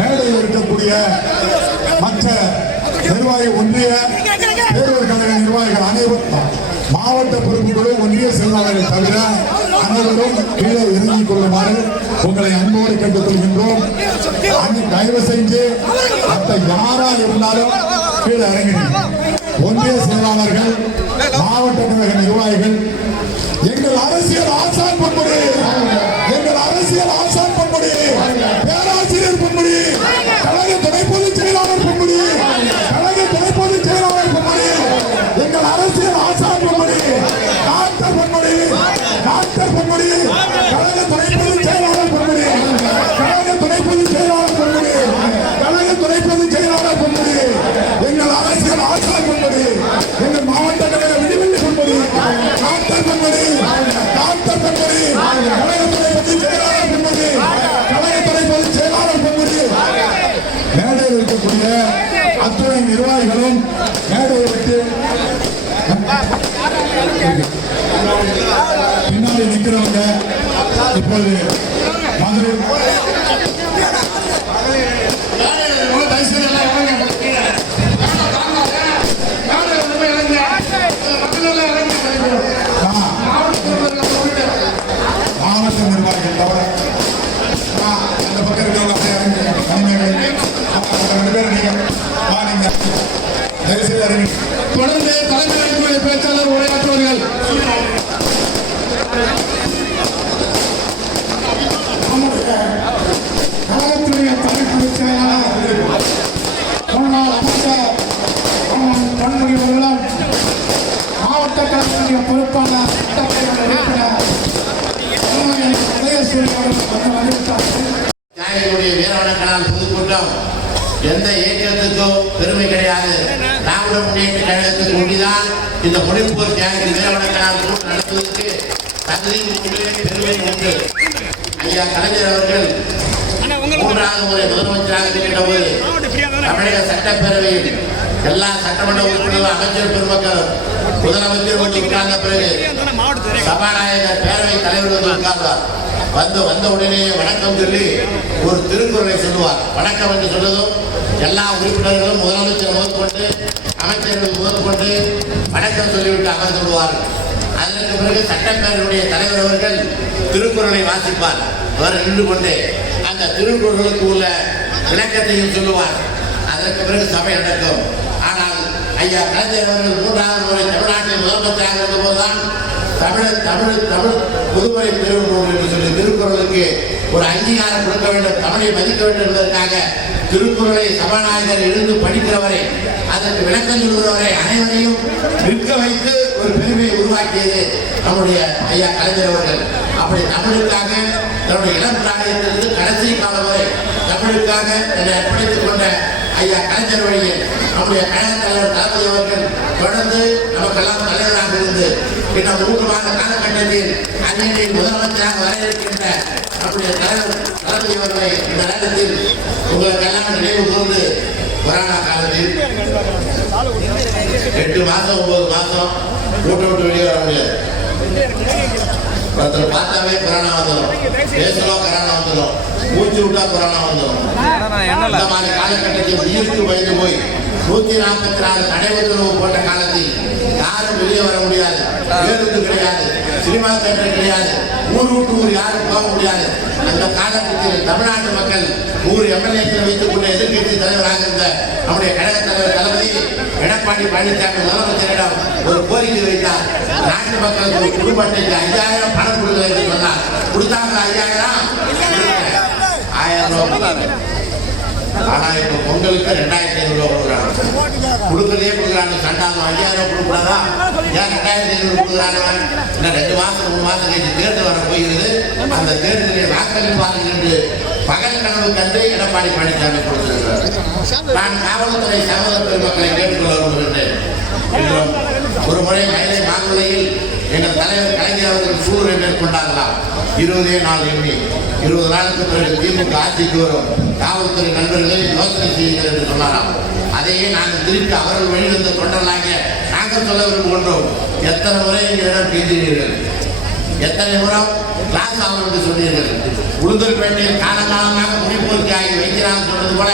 மேடையில் இருக்கக்கூடிய மற்ற நிர்வாகி ஒன்றிய பேரூர் கழக நிர்வாகிகள் அனைவரும் மாவட்ட பொறுப்புகளோ ஒன்றிய செயலாளர்கள் தவிர அனைவரும் கீழே இறங்கிக் கொள்ளுமாறு உங்களை அன்போடு கேட்டுக் கொள்கின்றோம். தயவு செஞ்சு மற்ற யாரா இருந்தாலும் கீழே இறங்கினீங்க. ஒன்றிய செயலாளர்கள், மாவட்ட கழக நிர்வாகிகள், எங்கள் அரசியல் ஆசான் பொன்முடி, எங்கள் அரசியல் ஆசான் பொன்முடி, பேராசிரியர் பொன்முடி, கழக துணை பொதுச் செயலாளர் பொன்முடி, கழக துணை பொதுச் செயலாளர் பொன்முடி, எங்கள் அரசியல் ஆசான் பொன்முடி, டாக்டர் பொன்முடி, டாக்டர் பொன்முடி, கழக துணை பொதுச் செயலாளர் பொன்முடி, கழக துணை பொதுச் செயலாளர் பொன்முடி, கழக துணை பொதுச் செயலாளர் பொன்முடி, எங்கள் அரசியல் ஆசான் பொன்முடி, எங்கள் மாவட்ட கழக விடிவெள்ளி பொன்முடி, டாக்டர் பொன்முடி, டாக்டர் பொன்முடி, கழக துணை பொதுச் செயலாளர் பொன்முடி, கழக துணை பொதுச் செயலாளர் பொன்முடி. மேடையில் இருக்கக்கூடிய அத்துணை நிர்வாகிகளும் மேடையை விட்டு பின்னாடி நிற்கிறவங்க இப்போது மதுரை மாவட்ட நிர்வாகிகள் தவிர அந்த பக்கம் இருக்கிறவங்க தொடர்ந்து தலைமை பேச்சாளர் உரையாற்றுவார்கள். கழகத்துடைய தலைமை செயலாளர் முன்னாள் அமைச்சர் பொன்முடி அவர்களும் மாவட்ட கழகத்துடைய பொறுப்பாளர் வீரவணக்கனால் பொதுக்கூட்டம் எந்த இயக்கத்துக்கும் பெருமை கிடையாது. திராவிட முன்னேற்ற கழகத்துக்கு ஒன்றிதான் இந்த மொழிப்போர் தியாகி வீரவணக்கனால் கூட்டம் நடத்துவதற்கு தகுதி பெருமை உண்டு. ஐயா கலைஞர் அவர்கள் 3வது முறை முதலமைச்சராக இருக்கின்ற போது தமிழக சட்டப்பேரவையில் எல்லா சட்டமன்ற உறுப்பினர்களும் அமைச்சர் பெருமக்களும் முதலமைச்சர் வந்து உட்கார்ந்த பிறகு சபாநாயகர் பேரவை தலைவர் வந்து உட்கார்ந்தார். வந்த உடனே வணக்கம் சொல்லி ஒரு திருக்குறளை சொல்லுவார். வணக்கம் என்று சொன்னதும் எல்லா உறுப்பினர்களும் முதலமைச்சர் முதற்கொண்டு அமைச்சர்கள் முதற்கொண்டு வணக்கம் சொல்லிவிட்டு அமர்ந்து விடுவார்கள். அதற்கு பிறகு சட்டப்பேரவையுடைய தலைவர் அவர்கள் திருக்குறளை வாசிப்பார். அவர் நின்று கொண்டு அந்த திருக்குறளுக்கு உள்ள விளக்கத்தையும் சொல்லுவார். அதற்கு பிறகு சபை நடக்கும். ஆனால் ஐயா கலைஞர் அவர்கள் 3வது முறை தமிழ்நாட்டில் முதலமைச்சராக இருந்த போதுதான் தமிழ் புதுமுறை திருக்குறள் என்று சொல்லி திருக்குறளுக்கு ஒரு அங்கீகாரம் கொடுக்க வேண்டும், தமிழை மதிக்க வேண்டும் என்பதற்காக திருக்குறளை சபாநாயகர் எழுந்து படிக்கிறவரை, அதற்கு விளக்கம் சொல்கிறவரை அனைவரையும் நிற்க வைத்து ஒரு பெருமையை உருவாக்கியது நம்முடைய ஐயா கலைஞர் அவர்கள். அப்படி தமிழுக்காக தன்னுடைய இளம் பிராயத்திலிருந்து கடைசி காலம் வரை தமிழுக்காக என்னை அர்ப்பணித்துக் கொண்ட ஐயா கலைஞர் வழியில் நம்முடைய கழக தலைவர் தளபதி அவர்கள் தொடர்ந்து நமக்கெல்லாம் தலைவராக இருந்து இன்னும் 3 மாத காலகட்டத்தில் அன்னை முதலமைச்சராக வர இருக்கின்ற நம்முடைய தலைவர் தளபதி அவர்களை இந்த நேரத்தில் உங்களுக்கெல்லாம் நினைவு கூர்ந்து கொரோனா காலத்தில் 8 மாதம் 9 மாதம் கூட்ட விட்டு வெளியே வர முடியாது. ஒருத்தர் பார்த்தாவே கொரோனா வந்துடும், பேசலாம் கொரோனா வந்துடும், மூச்சு விட்டா கொரோனா வந்துடும். இந்த மாதிரி காலகட்டத்தில் உயிருக்கு பயந்து போய் 144 தடை உத்தரவு போட்ட காலத்தில் யாரும் வெளியே வர முடியாது, பேருந்து கிடையாது, சினிமா தியேட்டர் கிடையாது, ஊர் விட்டு ஊர் யாரும் போக முடியாது. அந்த காலகட்டத்தில் தமிழ்நாட்டு மக்கள் 100 எம்எல்ஏக்களை வைத்துக் கொண்ட எதிர்கட்சி தலைவராக இருந்த நம்முடைய கழக தலைவர் தளபதி எடப்பாடி பழனிசாமி முதலமைச்சரிடம் ஒரு கோரிக்கை வைத்தார். நாட்டு மக்களுக்கு ஒரு குடும்ப அட்டைக்கு 5000 பணம் கொடுக்க என்று சொன்னார். கொடுத்தாங்க 1000 ரூபாய். ஆனா இப்ப பொங்கலுக்கு 2500 ரூபாய் கொடுக்குறாங்க. கொடுக்கறதே கொடுக்குறாங்க. சண்டாங்க 5000 ரூபாய் கொடுக்கூடாதா? ஏன் 2500 கொடுக்குறாங்க? இன்னும் 2 மாசம் 3 மாசம் கழிச்சு தேர்தல் வர போகிறது. அந்த தேர்தலில் வாக்களிப்பார்கள் என்று பகல் கனவு கண்டு எடப்பாடி பழனிசாமி கொடுத்திருக்கிறார். நான் காவல்துறை சமூக பெருமக்களை கேட்டுக்கொள்ள விரும்புகின்றேன். என்றும் ஒரு முறை மயிலை மாங்குளையில் எங்கள் தலைவர் கலைஞர் அவர்கள் சூழலை மேற்கொண்டார்களாம். 20 நாள் எண்ணி 20 நாளுக்கு பிறகு திமுக ஆட்சிக்கு வரும், காவல்துறை நண்பர்களை யோசனை செய்யுங்கள் என்று சொன்னாராம். அதையே நாங்கள் திருப்பி அவர்கள் வெளிவந்த தொண்டர்களாக நாங்கள் சொல்ல விரும்புகின்றோம். எத்தனை முறை எங்களிடம் பேசினீர்கள்? எத்தனை முறை கிளாஸ் ஆகும் என்று சொன்னீர்கள். உளுந்தூர்பேட்டையில் காலகாலமாக முடிப்போர் தியாகி வைக்கிறான்னு சொன்னது போல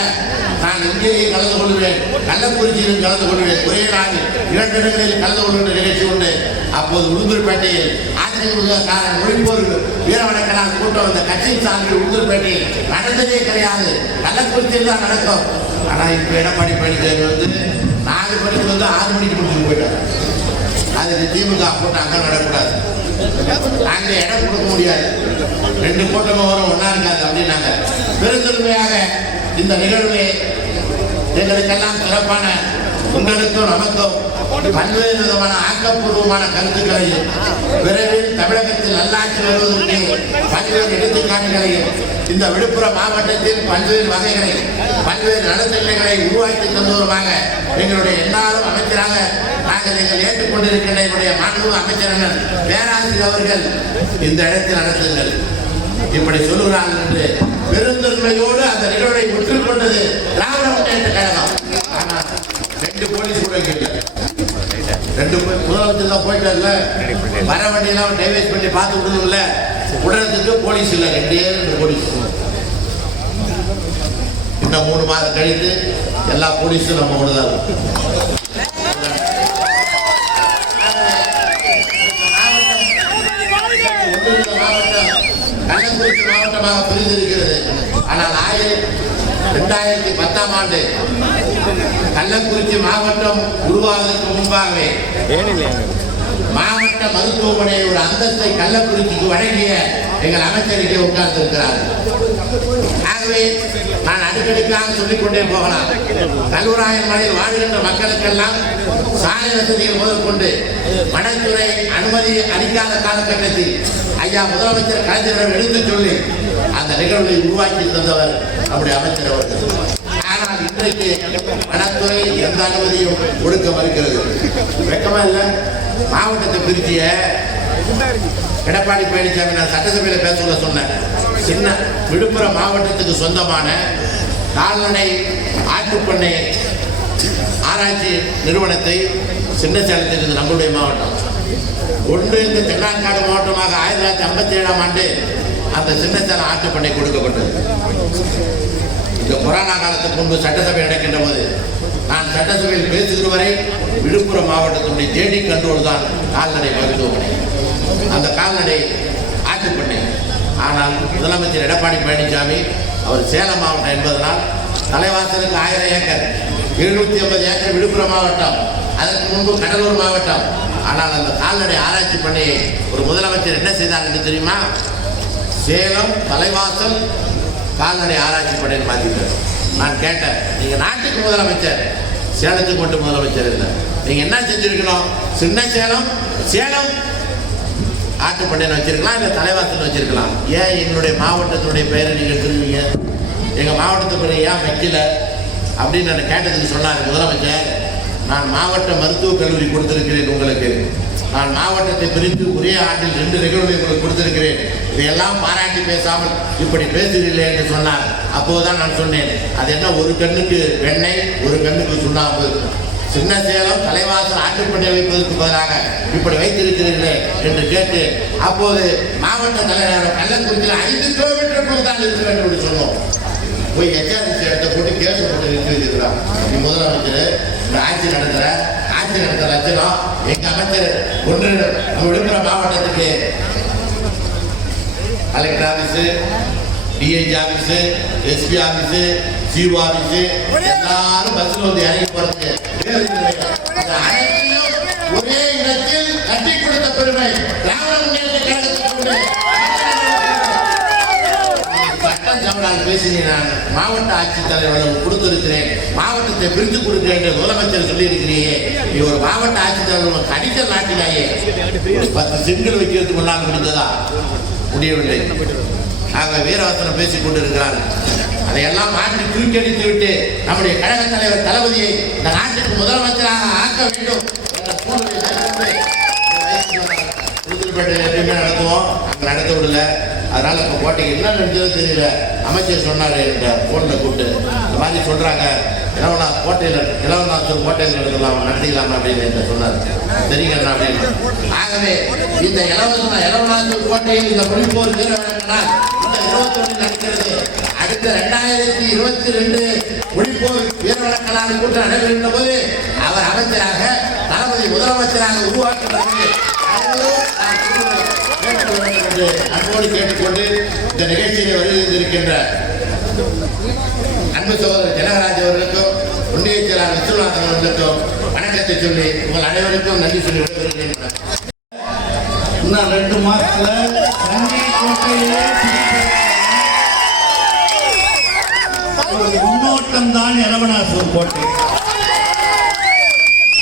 நான் இங்கேயே கலந்து கொள்வேன், கள்ளக்குறிச்சியிலும் கலந்து கொள்வேன். ஒரே நாள் 2 இடங்களில் கலந்து கொள்கின்ற நிகழ்ச்சி உண்டு. அப்போது உளுந்தூர்பேட்டையில் அதிமுகக்காரன் முடிப்போர் வீரவணக்கனால் கூட்டம் வந்த கட்சியின் சார்பில் உளுந்தூர்பேட்டையில் நடந்ததே கிடையாது. கள்ளக்குறிச்சியில் தான் நடக்கும். ஆனால் இப்போ எடப்பாடி பழனிசாமி வந்து 4 மணிக்கு வந்து 6 மணிக்கு முடிச்சுட்டு போயிட்டார். அதுக்கு திமுக கூட்டம் அங்கே நடக்கூடாது, நாங்கள் இடம் கொடுக்க முடியாது, 2 கூட்டமும் வரும் ஒன்றா இருக்காது அப்படின்னாங்க. பெருந்தன்மையாக இந்த நிகழ்வை எங்களுக்கெல்லாம் சிறப்பான உங்களுக்கும் நமக்கும் பல்வேறு விதமான ஆக்கப்பூர்வமான கருத்துக்களையும் விரைவில் தமிழகத்தில் நல்லாட்சி வருவதற்கு பல்வேறு எடுத்துக்காட்டுகளையும் இந்த விழுப்புரம் மாவட்டத்தில் பல்வேறு வகைகளை பல்வேறு நலத்திட்டங்களை உருவாக்கி தந்தவருமாக எங்களுடைய எந்நாளும் அமைச்சராக நாங்கள் ஏற்றுக்கொண்டிருக்கின்ற என்னுடைய மாண்புமிகு அமைச்சர்கள் பேராசிரியர் அவர்கள் இந்த இடத்தில் நடத்துங்கள் இப்படி சொல்லுகிறார்கள் என்று பெருந்தன்மையோடு அந்த நிகழ்வை ஒற்றுக்கொண்டது திராவிட முன்னேற்ற கழகம். ஆனால் 2 போலீஸ் கூட இல்லை, 2 முதலமைச்சர் தான் போயிட்டார்ல, வர வண்டியெல்லாம் டைவர்ஸ் பண்ணி பார்த்து விடணும்ல, விடுறதுக்கு போலீஸ் இல்லை, 2 போலீஸ். இன்னும் 3 மாதம் கழித்து எல்லா போலீஸும் நம்ம கூட தான் கள்ளக்குறிச்சி மாவட்டமாக பிரிந்திருக்கிறது. ஆனால் 2010ஆம் ஆண்டு கள்ளக்குறிச்சி மாவட்டம் உருவாவதற்கு முன்பாகவே மாவட்ட மருத்துவமனை ஒரு அந்தஸ்தை கள்ளக்குறிச்சிக்கு வழங்கிய எங்கள் அமைச்சருக்கு உட்கார்ந்து இருக்கிறார். ஆகவே நான் அடிக்கடிக்காக சொல்லிக்கொண்டே போகலாம். கல்லூராயன் மலையில் வாழ்கின்ற மக்களுக்கெல்லாம் சாலை வசதிகள் முதற்கொண்டு வனத்துறை அனுமதி அளிக்காத காலகட்டத்தில் ஐயா முதலமைச்சர் கலைஞரிடம் எடுத்துச் சொல்லி அந்த நிகழ்வை உருவாக்கி தந்தவர் நம்முடைய அமைச்சர் அவர்கள். ஆனால் இன்றைக்கு வனத்துறை எந்த அனுமதியும் கொடுக்க மறுக்கிறது. வெக்கமா இல்ல? மாவட்டத்தை பிரிச்சிய எடப்பாடி பழனிசாமி நான் சட்டசபையில் பேச சொன்னேன். சின்ன விழுப்புரம் மாவட்டத்துக்கு சொந்தமான கால்நடை ஆட்டுப்பண்ணை ஆராய்ச்சி நிறுவனத்தை சின்ன சேலத்தில் நம்முடைய மாவட்டம் ஒன்று இந்த தென்னாற்காடு மாவட்டமாக 1957ஆம் ஆண்டு அந்த சின்ன சேலம் ஆட்டுப்பண்ணை கொடுக்கப்பட்டது. இந்த கொரோனா காலத்துக்கு முன்பு சட்டசபை நடக்கின்ற போது நான் சட்டசபையில் பேசுகிற வரை விழுப்புரம் மாவட்டத்தினுடைய ஜேடி கண்ட்ரோல் தான் கால்நடை மருத்துவமனை, அந்த கால்நடை ஆட்டுப்பண்ணை. ஆனால் முதலமைச்சர் எடப்பாடி பழனிசாமி அவர் சேலம் மாவட்டம் என்பதனால் தலைவாசலுக்கு 1000 ஏக்கர் 750 ஏக்கர் விழுப்புரம் மாவட்டம், அதற்கு முன்பு கடலூர் மாவட்டம். ஆனால் அந்த கால்நடை ஆராய்ச்சி பண்ணையை ஒரு முதலமைச்சர் என்ன செய்தார் என்று தெரியுமா? சேலம் தலைவாசல் கால்நடை ஆராய்ச்சி பண்ணையை மாற்றிட்டார். நான் கேட்டேன், நீங்க நாட்டுக்கு முதலமைச்சர், சேலத்துக்கு மட்டும் முதலமைச்சர் இல்லை, நீங்க என்ன செஞ்சிருக்கணும்? சின்ன சேலம் சேலம் ஆட்டுப்பண்ணைன்னு வச்சிருக்கலாம், இல்லை தலைவாசல் வச்சிருக்கலாம். ஏன் எங்களுடைய மாவட்டத்தினுடைய பெயரை நீங்க எடுத்துருவீங்க? எங்க மாவட்டத்து பேரை ஏன் வைக்கல அப்படின்னு நான் கேட்டதுக்கு சொன்னார் முதலமைச்சர், நான் மாவட்ட மருத்துவக் கல்லூரி கொடுத்திருக்கிறேன் உங்களுக்கு, நான் மாவட்டத்தை பிரித்து ஒரே ஆண்டில் 2 நிகழ்வுகளை உங்களுக்கு கொடுத்திருக்கிறேன், இதையெல்லாம் பாராட்டி பேசாமல் இப்படி பேசுகிறீர்களே என்று சொன்னார். அப்போதுதான் நான் சொன்னேன், அது என்ன ஒரு கண்ணுக்கு வெண்ணெய் ஒரு கண்ணுக்கு சுண்ணாம்பு, சின்ன சேலம் தலைவாசல் ஆட்டுப்பண்ணை வைப்பதற்கு பதிலாக இப்படி வைத்திருக்கிறீர்களே என்று கேட்டு, அப்போது மாவட்ட தலைவர் கள்ளக்குறிச்சியில் 5 கிலோமீட்டருக்குள் தான் இருக்கிறேன் என்று சொன்னோம். போய் எச்ஆர்சி இடத்தை போட்டு கேஸ் போட்டு நிறுத்திருக்கிறார். நீ முதலமைச்சர் இந்த ஆட்சி நடத்துற லட்சணம் எங்க அமைச்சர் ஒன்று நம்ம விழுப்புரம் மாவட்டத்துக்கு collector office, DIG office, SP office, CO office எல்லாரும் பஸ்ல வந்து இறங்கி போறது ஒரே இடத்தில் கட்டி கொடுத்த பெருமை திராவிட முன்னேற்ற கழகத்துக்கு. பேசினேன், நான் மாவட்ட ஆட்சித்தலைவரிடம் கொடுத்திருக்கிறேன், மாவட்டத்தை பிரித்து கொடுக்கிறேன் என்று முதலமைச்சர் சொல்லியிருக்கிறீங்க. நீ ஒரு மாவட்ட ஆட்சித்தலைவர் கடிதல் நாட்டினாயே 10 செங்கல் வைக்கிறதுக்கு முன்னால் முடிந்ததா? முடியவில்லை. ஆக வீரவசனம் பேசிக் கொண்டிருக்கிறார்கள். அதையெல்லாம் மாற்றி தூக்கடித்து விட்டு நம்முடைய கழக தலைவர் தளபதியை இந்த நாட்டுக்கு முதலமைச்சராக ஆக்க வேண்டும் என்ற சூழ்நிலை எப்பயுமே நடத்துவோம், அங்கே நடத்த விடல. அதனால இப்போ போட்டிக்கு என்ன நடந்ததோ தெரியல. அமைச்சர் சொன்னார் என்ற போன்ல கூப்பிட்டு, இந்த மாதிரி சொல்றாங்க, இளவநாத்தூர் கோட்டையில் நடத்திக்கலாம் அப்படின்னு சொன்னார். சரிங்கண்ணா அப்படின்னு. ஆகவே இந்த இளவநாத்தூர் கோட்டையில் இந்த மொழிப்போர் வீர வழக்கினால் இந்த 21 நடக்கிறது. அடுத்த 2022 மொழிப்போர் வீர வழக்கினால் கூட்டம் நடைபெறுகின்ற போது அவர் அமைச்சராக தளபதி முதலமைச்சராக உருவாக்குகிறது அன்போடு கேட்டுக்கொண்டு இந்த நிகழ்ச்சியை வருகின்ற அன்பு சகோதரர் ஜனகராஜ் அவர்களுக்கும் ஒன்றிய செயலாளர் விஸ்வநாதன் அவர்களுக்கும் வணக்கத்தை சொல்லி உங்கள் அனைவருக்கும் நன்றி சொல்லி விடைபெறுகிறேன். இன்னும் 2 மாசத்துல சென்னை கோட்டையிலே ஒரு முன்னோட்டம் தான் இளவனாசூர் கோட்டை.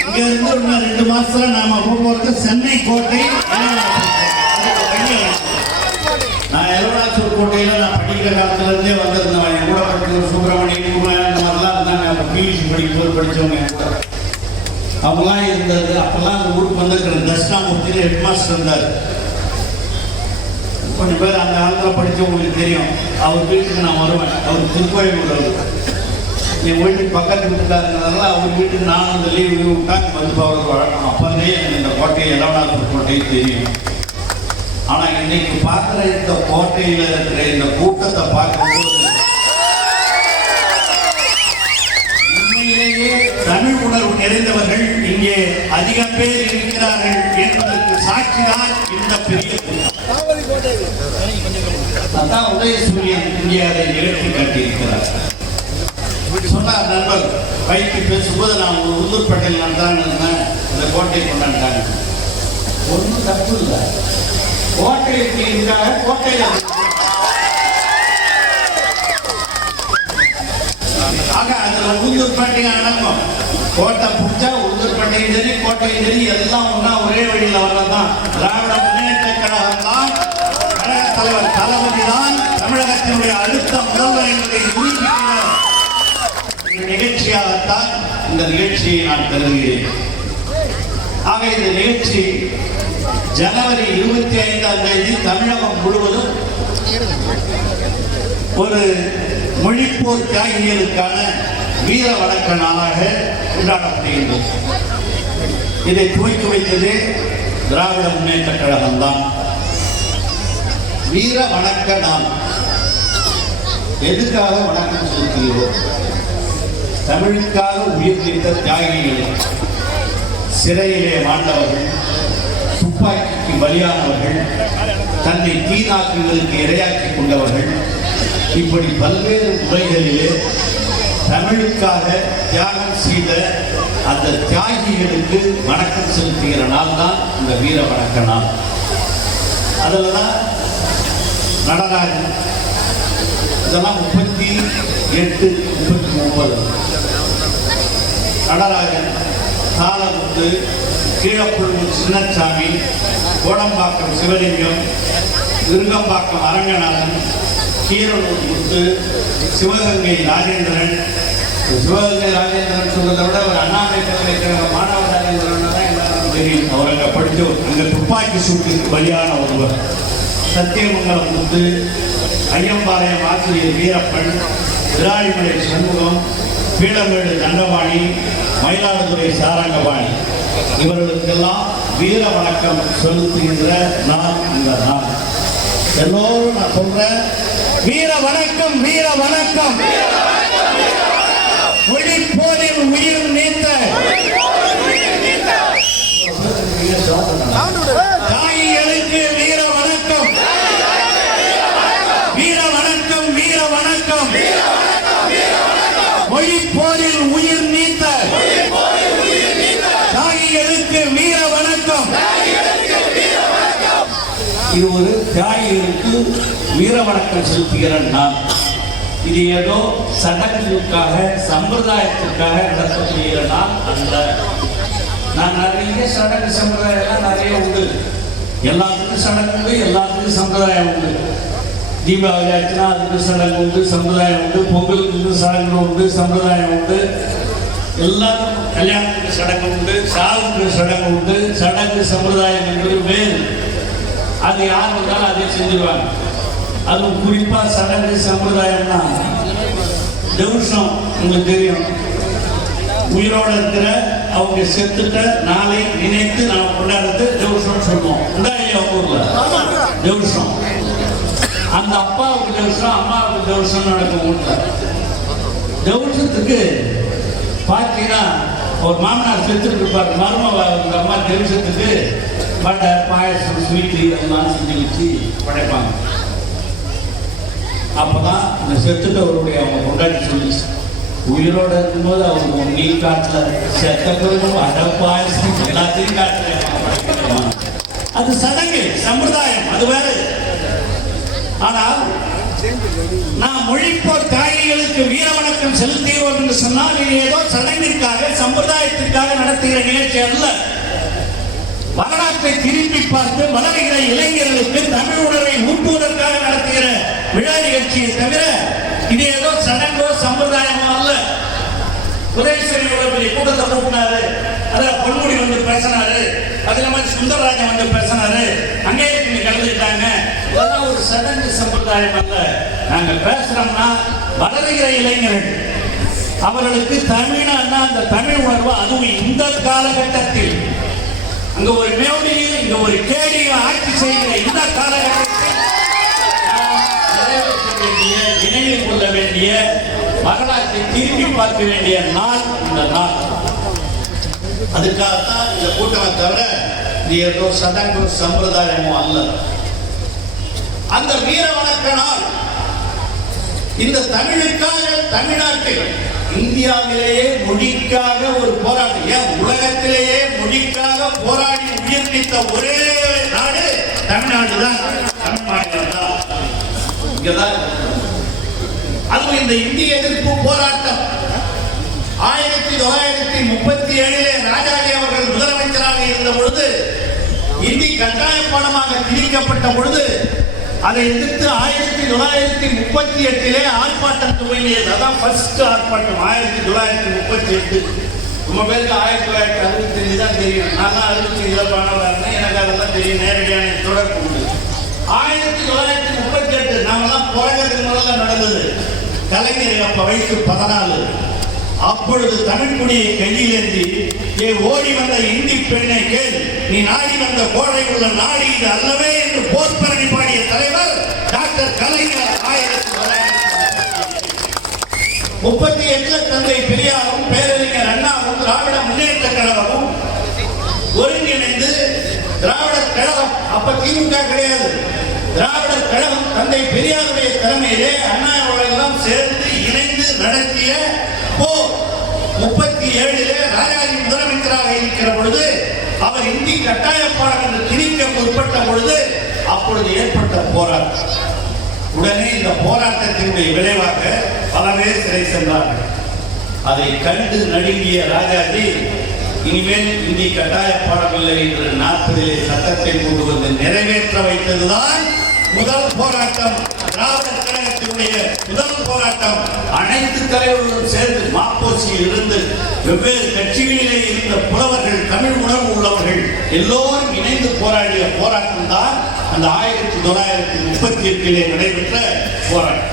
இங்க இருந்து இன்னும் 2 மாசத்துல நாம போறது சென்னை கோட்டை. நான் இளவனாசூர் கோட்டையில நான் படிக்கிற காலத்துல இருந்தே வந்திருந்தேன். என் கூட படிச்ச சுப்பிரமணியம் இந்த மாதிரிலாம் இருந்தாங்க. பியூசி படிக்கும்போது படிச்சவங்க அவங்களாம் இருந்தது. அப்பெல்லாம் அந்த ஊருக்கு வந்திருக்கிற தட்சிணாமூர்த்தி ஹெட் மாஸ்டர் இருந்தார். கொஞ்சம் பேர் அந்த காலத்தில் படித்தவங்களுக்கு தெரியும். அவர் வீட்டுக்கு நான் வருவேன். அவர் திருக்கோயிலூர். என் வீட்டுக்கு பக்கத்து வீட்டுக்காரங்கிறதால அவர் வீட்டுக்கு நானும் அந்த லீவு விட்டாங்க வந்து அவருக்கு வழக்கம். அப்போதே எனக்கு இந்த கோட்டை இளவனாசூர் கோட்டை தெரியும். ஆனால் இன்னைக்கு பார்க்குற இந்த கோட்டையில் இருக்கிற இந்த கூட்டத்தை பார்க்கும்போது உண்மையிலேயே தமிழ் உணர்வு நிறைந்தவர்கள் இங்கே அதிகம் பேர் இருக்கிறார்கள் என்பதற்கு சாட்சிதான் இந்த பெரிய அதான் உதயசூரியன் இங்கே அதை நிகழ்த்தி காட்டியிருக்கிறார். சொன்னார் நண்பர் வைத்து பேசும்போது நான் ஒரு உள்ளூர்பேட்டையில் நடந்தான்னு இருந்தேன். இந்த கோட்டை கொண்டாண்டாங்க. ஒன்றும் தப்பு இல்லை. கோட்டை இருக்காங்க. கோட்டையில் ஆக அதுல உள்ளூர்பேட்டைங்க நடக்கும். கோட்டை பிடிச்சா உள்ளூர்பேட்டையும் சரி கோட்டையும் சரி எல்லாம் ஒன்னா ஒரே வழியில் வரதான். திராவிட முன்னேற்ற கழகம் தான், கழக தலைவர் தளபதி தான் தமிழகத்தினுடைய அடுத்த முதல்வர் என்பதை நிரூபிக்கிற நிகழ்ச்சியாகத்தான் இந்த நிகழ்ச்சியை நான் கருதுகிறேன். ஆக இந்த நிகழ்ச்சி ஜனவரி 25ஆம் தேதி தமிழகம் முழுவதும் ஒரு மொழிப்போர் தியாகிகளுக்கான வீர வணக்க நாளாக கொண்டாடப்படுகின்றது. இதை துவக்கி வைத்தது திராவிட முன்னேற்ற கழகம் தான். வீர வணக்க நாள் எதுக்காக வணக்கம் செலுத்துகிறோம்? தமிழுக்காக உயிர் நீத்த தியாகிகளை, சிறையிலே மாண்டவர்கள், துப்பாக்கிக்கு பலியானவர்கள், தன்னை தீநாக்குகளுக்கு இரையாக்கி கொண்டவர்கள், இப்படி பல்வேறு முறைகளிலே தமிழுக்காக தியாகம் செய்த அந்த தியாகிகளுக்கு வணக்கம் செலுத்துகிற நாள் தான் இந்த வீர வணக்க நாள். அதில் தான் நடராஜன் இதெல்லாம் 38, 39 நடராஜன், தாளமுத்து, கீழப்புழுவூர் சின்னசாமி, கோடம்பாக்கம் சிவலிங்கம், விருங்கம்பாக்கம் அரங்கநாதன், கீரனூர் முத்து, சிவகங்கை ராஜேந்திரன். சிவகங்கை ராஜேந்திரன் சொல்றதை விட ஒரு அண்ணாமலை வைக்கிற மாணவ ராஜேந்திரன் தான் எல்லாருக்கும் தெரியும். அவர் அங்கே படித்தவர். அங்கே துப்பாக்கி சூட்டிற்கு பலியான ஒருவர். சத்தியமங்கலம் முத்து, ஐயம்பாளையம் ஆசிரியர் வீரப்பன், விராலிமலை சண்முகம், பீளமேடு தண்டபாணி, மயிலாடுதுறை சாரங்கபாணி, இவர்களுக்கெல்லாம் வீர வணக்கம் செலுத்துகின்ற நாள் இந்த நாள். எல்லோரும் நான் சொல்றேன், வீர வணக்கம், வீர வணக்கம். மொழிப்போரில் உயிர் நீத்த தாயிகளுக்கு வீர வணக்கம், வீர வணக்கம், வீர வணக்கம். மொழிப்போரில் உயிர் நீத்த தாயிகளுக்கு வீர வணக்கம். இது ஒரு தியாகிகளுக்கு வீர வணக்கம் செலுத்துகிற நாள். இது ஏதோ சடங்குக்காக சம்பிரதாயத்திற்காக நடத்தப்படுகிற நாள் அல்ல. நான் நிறைய சடங்கு சம்பிரதாயம் நிறைய உண்டு. எல்லாத்துக்கும் சடங்கு உண்டு, எல்லாத்துக்கும் சம்பிரதாயம் உண்டு. தீபாவளி ஆச்சுன்னா அதுக்கு சடங்கு உண்டு, சம்பிரதாயம் உண்டு. பொங்கலுக்கு சடங்கு உண்டு, சம்பிரதாயம் உண்டு. எல்லாத்துக்கும் கல்யாணத்துக்கு சடங்கு உண்டு, சாவுக்கு சடங்கு உண்டு. சடங்கு சம்பிரதாயம் என்பது வேறு. அது யார் வந்தாலும் அதை செஞ்சுருவாங்க. அதுவும் குறிப்பாக சடங்கு சம்பிரதாயம்னா தேவசம் உங்களுக்கு தெரியும். உயிரோட இருக்கிற அவங்க செத்துட்ட நாளை நினைத்து நாம கொண்டாடுறது ஜெவுஷம் சொல்லுவோம். இல்லையா ஊர்ல ஜெவுஷம். அந்த அப்பாவுக்கு ஜெவுஷம், அம்மாவுக்கு ஜெவுஷம் நடக்கும் ஊர்ல. ஜெவுஷத்துக்கு பார்த்தீங்கன்னா ஒரு மாமனார் செத்துட்டு இருப்பார், மருமவ அம்மா ஜெவுஷத்துக்கு வடை பாயசம் ஸ்வீட்டு அதெல்லாம் செஞ்சு வச்சு படைப்பாங்க. அப்பதான் இந்த செத்துட்டவருடைய அவங்க கொண்டாடி சொல்லி உயிரோட இருக்கும்போது அவங்க நீ காட்டுல செத்த பிறகும் அடப்பாயசம் எல்லாத்தையும் காட்டுல. அது சடங்கு சம்பிரதாயம், அது வேற. ஆனால் நாம் மொழிப்போர் தியாகிகளுக்கு வீர வணக்கம் செலுத்துகிறோம் என்று சொன்னால் இது ஏதோ சடங்கிற்காக சம்பிரதாயத்திற்காக நடத்துகிற நிகழ்ச்சி அல்ல. வரலாற்றை திரும்பி பார்த்து வளர்கிற இளைஞர்களுக்கு தமிழ் உணர்வை ஊட்டுவதற்காக நடத்துகிற விழா நிகழ்ச்சியை தவிர இது ஏதோ சடங்கோ சம்பிரதாயமோ அல்ல. உதயசரி கூட்டத்தை கூட்டினாரு, அதுல பொன்முடி வந்து பேசினாரு, அதுல மாதிரி சுந்தரராஜன் வந்து பேசினாரு, அங்கே கலந்துக்கிட்டாங்க. இதெல்லாம் ஒரு சடங்கு சம்பிரதாயம் அல்ல. நாங்க பேசுறோம்னா வளர்கிற இளைஞர்கள் அவர்களுக்கு தமிழ்னா அந்த தமிழ் உணர்வு, அதுவும் இந்த காலகட்டத்தில் அங்க ஒரு மேவடியும் இங்க ஒரு கேடியும் ஆட்சி செய்கிற இந்த காலகட்டத்தில் நினைவில் கொள்ள வேண்டிய வரலாற்றை திரும்பி பார்க்க வேண்டிய நாள் இந்த நாள். அதுக்காகத்தான் இந்த கூட்டம் தவிர இது ஏதோ சடங்கு சம்பிரதாயமோ அல்ல. அந்த வீர வணக்க நாள் இந்த தமிழுக்காக தமிழ்நாட்டில் இந்தியாவிலேயே மொழிக்காக ஒரு போராட்டம், ஏன் உலகத்திலேயே மொழிக்காக போராடி உயிர்ப்பித்த ஒரே நாடு தமிழ்நாடு தான், தமிழ் மாநிலம் தான். இங்கதான் அதுவும் இந்த இந்திய எதிர்ப்பு போராட்டம் 1937 ராஜாஜி அவர்கள் முதலமைச்சராக இருந்த பொழுது இந்தி கட்டாய பாடமாக திணிக்கப்பட்ட பொழுது அதை எதிர்த்து 1938 ஆர்ப்பாட்டம் துவங்கியது. அதான் ஃபர்ஸ்ட் ஆர்ப்பாட்டம் 1938. ரொம்ப பேருக்கு 1965 தான் தெரியும். நான் 65 பாடலாம், எனக்கு அதெல்லாம் தெரியும், நேரடியான தொடர்பு உண்டு. 1938 நாமெல்லாம் போராட்டத்துக்கு முதல்ல நடந்தது. கலைஞர் அப்ப வயசு 14. அப்பொழுது தமிழ் கொடியை கையில் ஏந்தி ஏ ஓடி வந்த இந்தி பெண்ணை கேள், நீ நாடி வந்த கோழை உள்ள நாடு இது அல்லவே என்று போர்ப்பரணி பாடிய தலைவர் டாக்டர் கலைஞர். 1938 தந்தை பெரியாரும் பேரறிஞர் அண்ணாவும் திராவிட முன்னேற்ற கழகமும் ஒருங்கிணைந்து திராவிடர் கழகம், அப்ப திமுக கிடையாது, திராவிடர் கழகம் தந்தை பெரியாருடைய தலைமையிலே அண்ணா அவர்களெல்லாம் சேர்ந்து இணைந்து நடத்திய போர். 37 ராஜாஜி முதலமைச்சராக இருக்கிற பொழுது அவர் இந்தி கட்டாய பாடம் என்று திணிக்க முற்பட்ட பொழுது அப்பொழுது ஏற்பட்ட போராட்டம். உடனே இந்த போராட்டத்தினுடைய விளைவாக பல பேர் சிறை சென்றார்கள். அதை கண்டு நடுங்கிய ராஜாஜி இனிமேல் இந்தி கட்டாய பாடம் இல்லை என்று 40 சட்டத்தை கொண்டு வந்து நிறைவேற்ற வைத்ததுதான் முதல் போராட்டம். திராவிடர் கழகத்தினுடைய முதல் போராட்டம். அனைத்து தலைவர்களும் சேர்ந்து மாப்போசியில் இருந்து வெவ்வேறு கட்சிகளிலே இருந்த புலவர்கள், தமிழ் உணர்வு உள்ளவர்கள் எல்லோரும் இணைந்து போராடிய போராட்டம் தான் அந்த 1938 நடைபெற்ற போராட்டம்.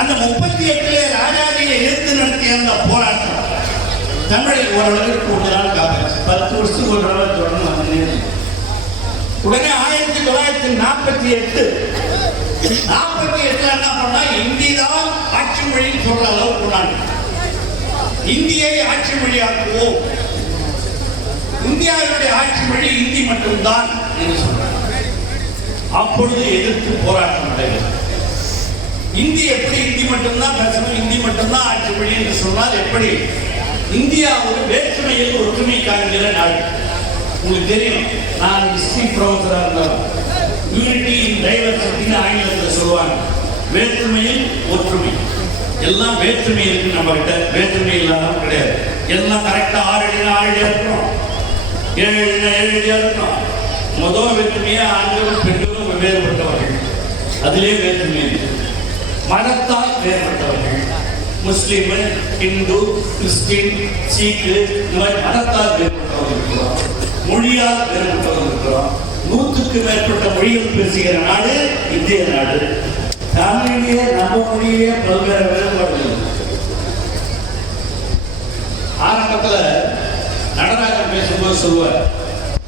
அந்த 38 ராஜாஜியை எதிர்த்து நடத்திய அந்த போராட்டம் தமிழில் ஓரளவுக்கு ஒரு நாள் காப்பாச்சு. 10 வருஷத்துக்கு ஒரு தடவை தொடர்ந்து வந்து உடனே 1948 என்ன பண்ணா இந்தி தான் ஆட்சி மொழின்னு சொல்ற அளவுக்கு கொண்டாங்க. இந்தியை ஆட்சி மொழியாக்குவோம், இந்தியாவுடைய ஆட்சி மொழி இந்தி மட்டும்தான் என்று சொல்றாங்க. அப்பொழுது எதிர்த்து போராட்டம் நடைபெறும். இந்தி எப்படி இந்தி மட்டும்தான் பேசணும், இந்தி மட்டும்தான் ஆட்சி மொழி என்று சொன்னால் எப்படி? இந்தியா ஒரு வேற்றுமையில் ஒற்றுமை காண்கிற நாடு. உங்களுக்கு தெரியும், நான் ஹிஸ்டரி ப்ரொஃபஸராக இருந்தாலும் யூனிட்டி இன் டைவர்சிட்டின்னு ஆங்கிலத்தில் சொல்லுவாங்க. வேற்றுமையில் ஒற்றுமை. எல்லாம் வேற்றுமை இருக்கு நம்ம கிட்ட, வேற்றுமை இல்லாத கிடையாது. எல்லாம் கரெக்டா 6 அடினா 6 அடியா இருக்கணும், 7 அடினா 7 அடியா இருக்கணும். முதல் வேற்றுமையே ஆண்களும் பெண்களும் வேறுபட்டவர்கள், அதிலே வேற்றுமை இருக்கு. மதத்தால் வேறுபட்டவர்கள், முஸ்லீம், இந்து, கிறிஸ்டின், சீக்கு, இந்த மாதிரி மதத்தால் வேறுபட்டவர்கள் இருக்கிறோம், மொழியால் வேறுபட்டவர்கள் இருக்கிறோம். 100க்கு மேற்பட்ட மொழிகள் பேசுகிற நாடு இந்திய நாடு. தமிழிலேயே நம்ம மொழியிலேயே பல்வேறு வேறுபாடுகள். பேசும்போது சொல்லுவார்,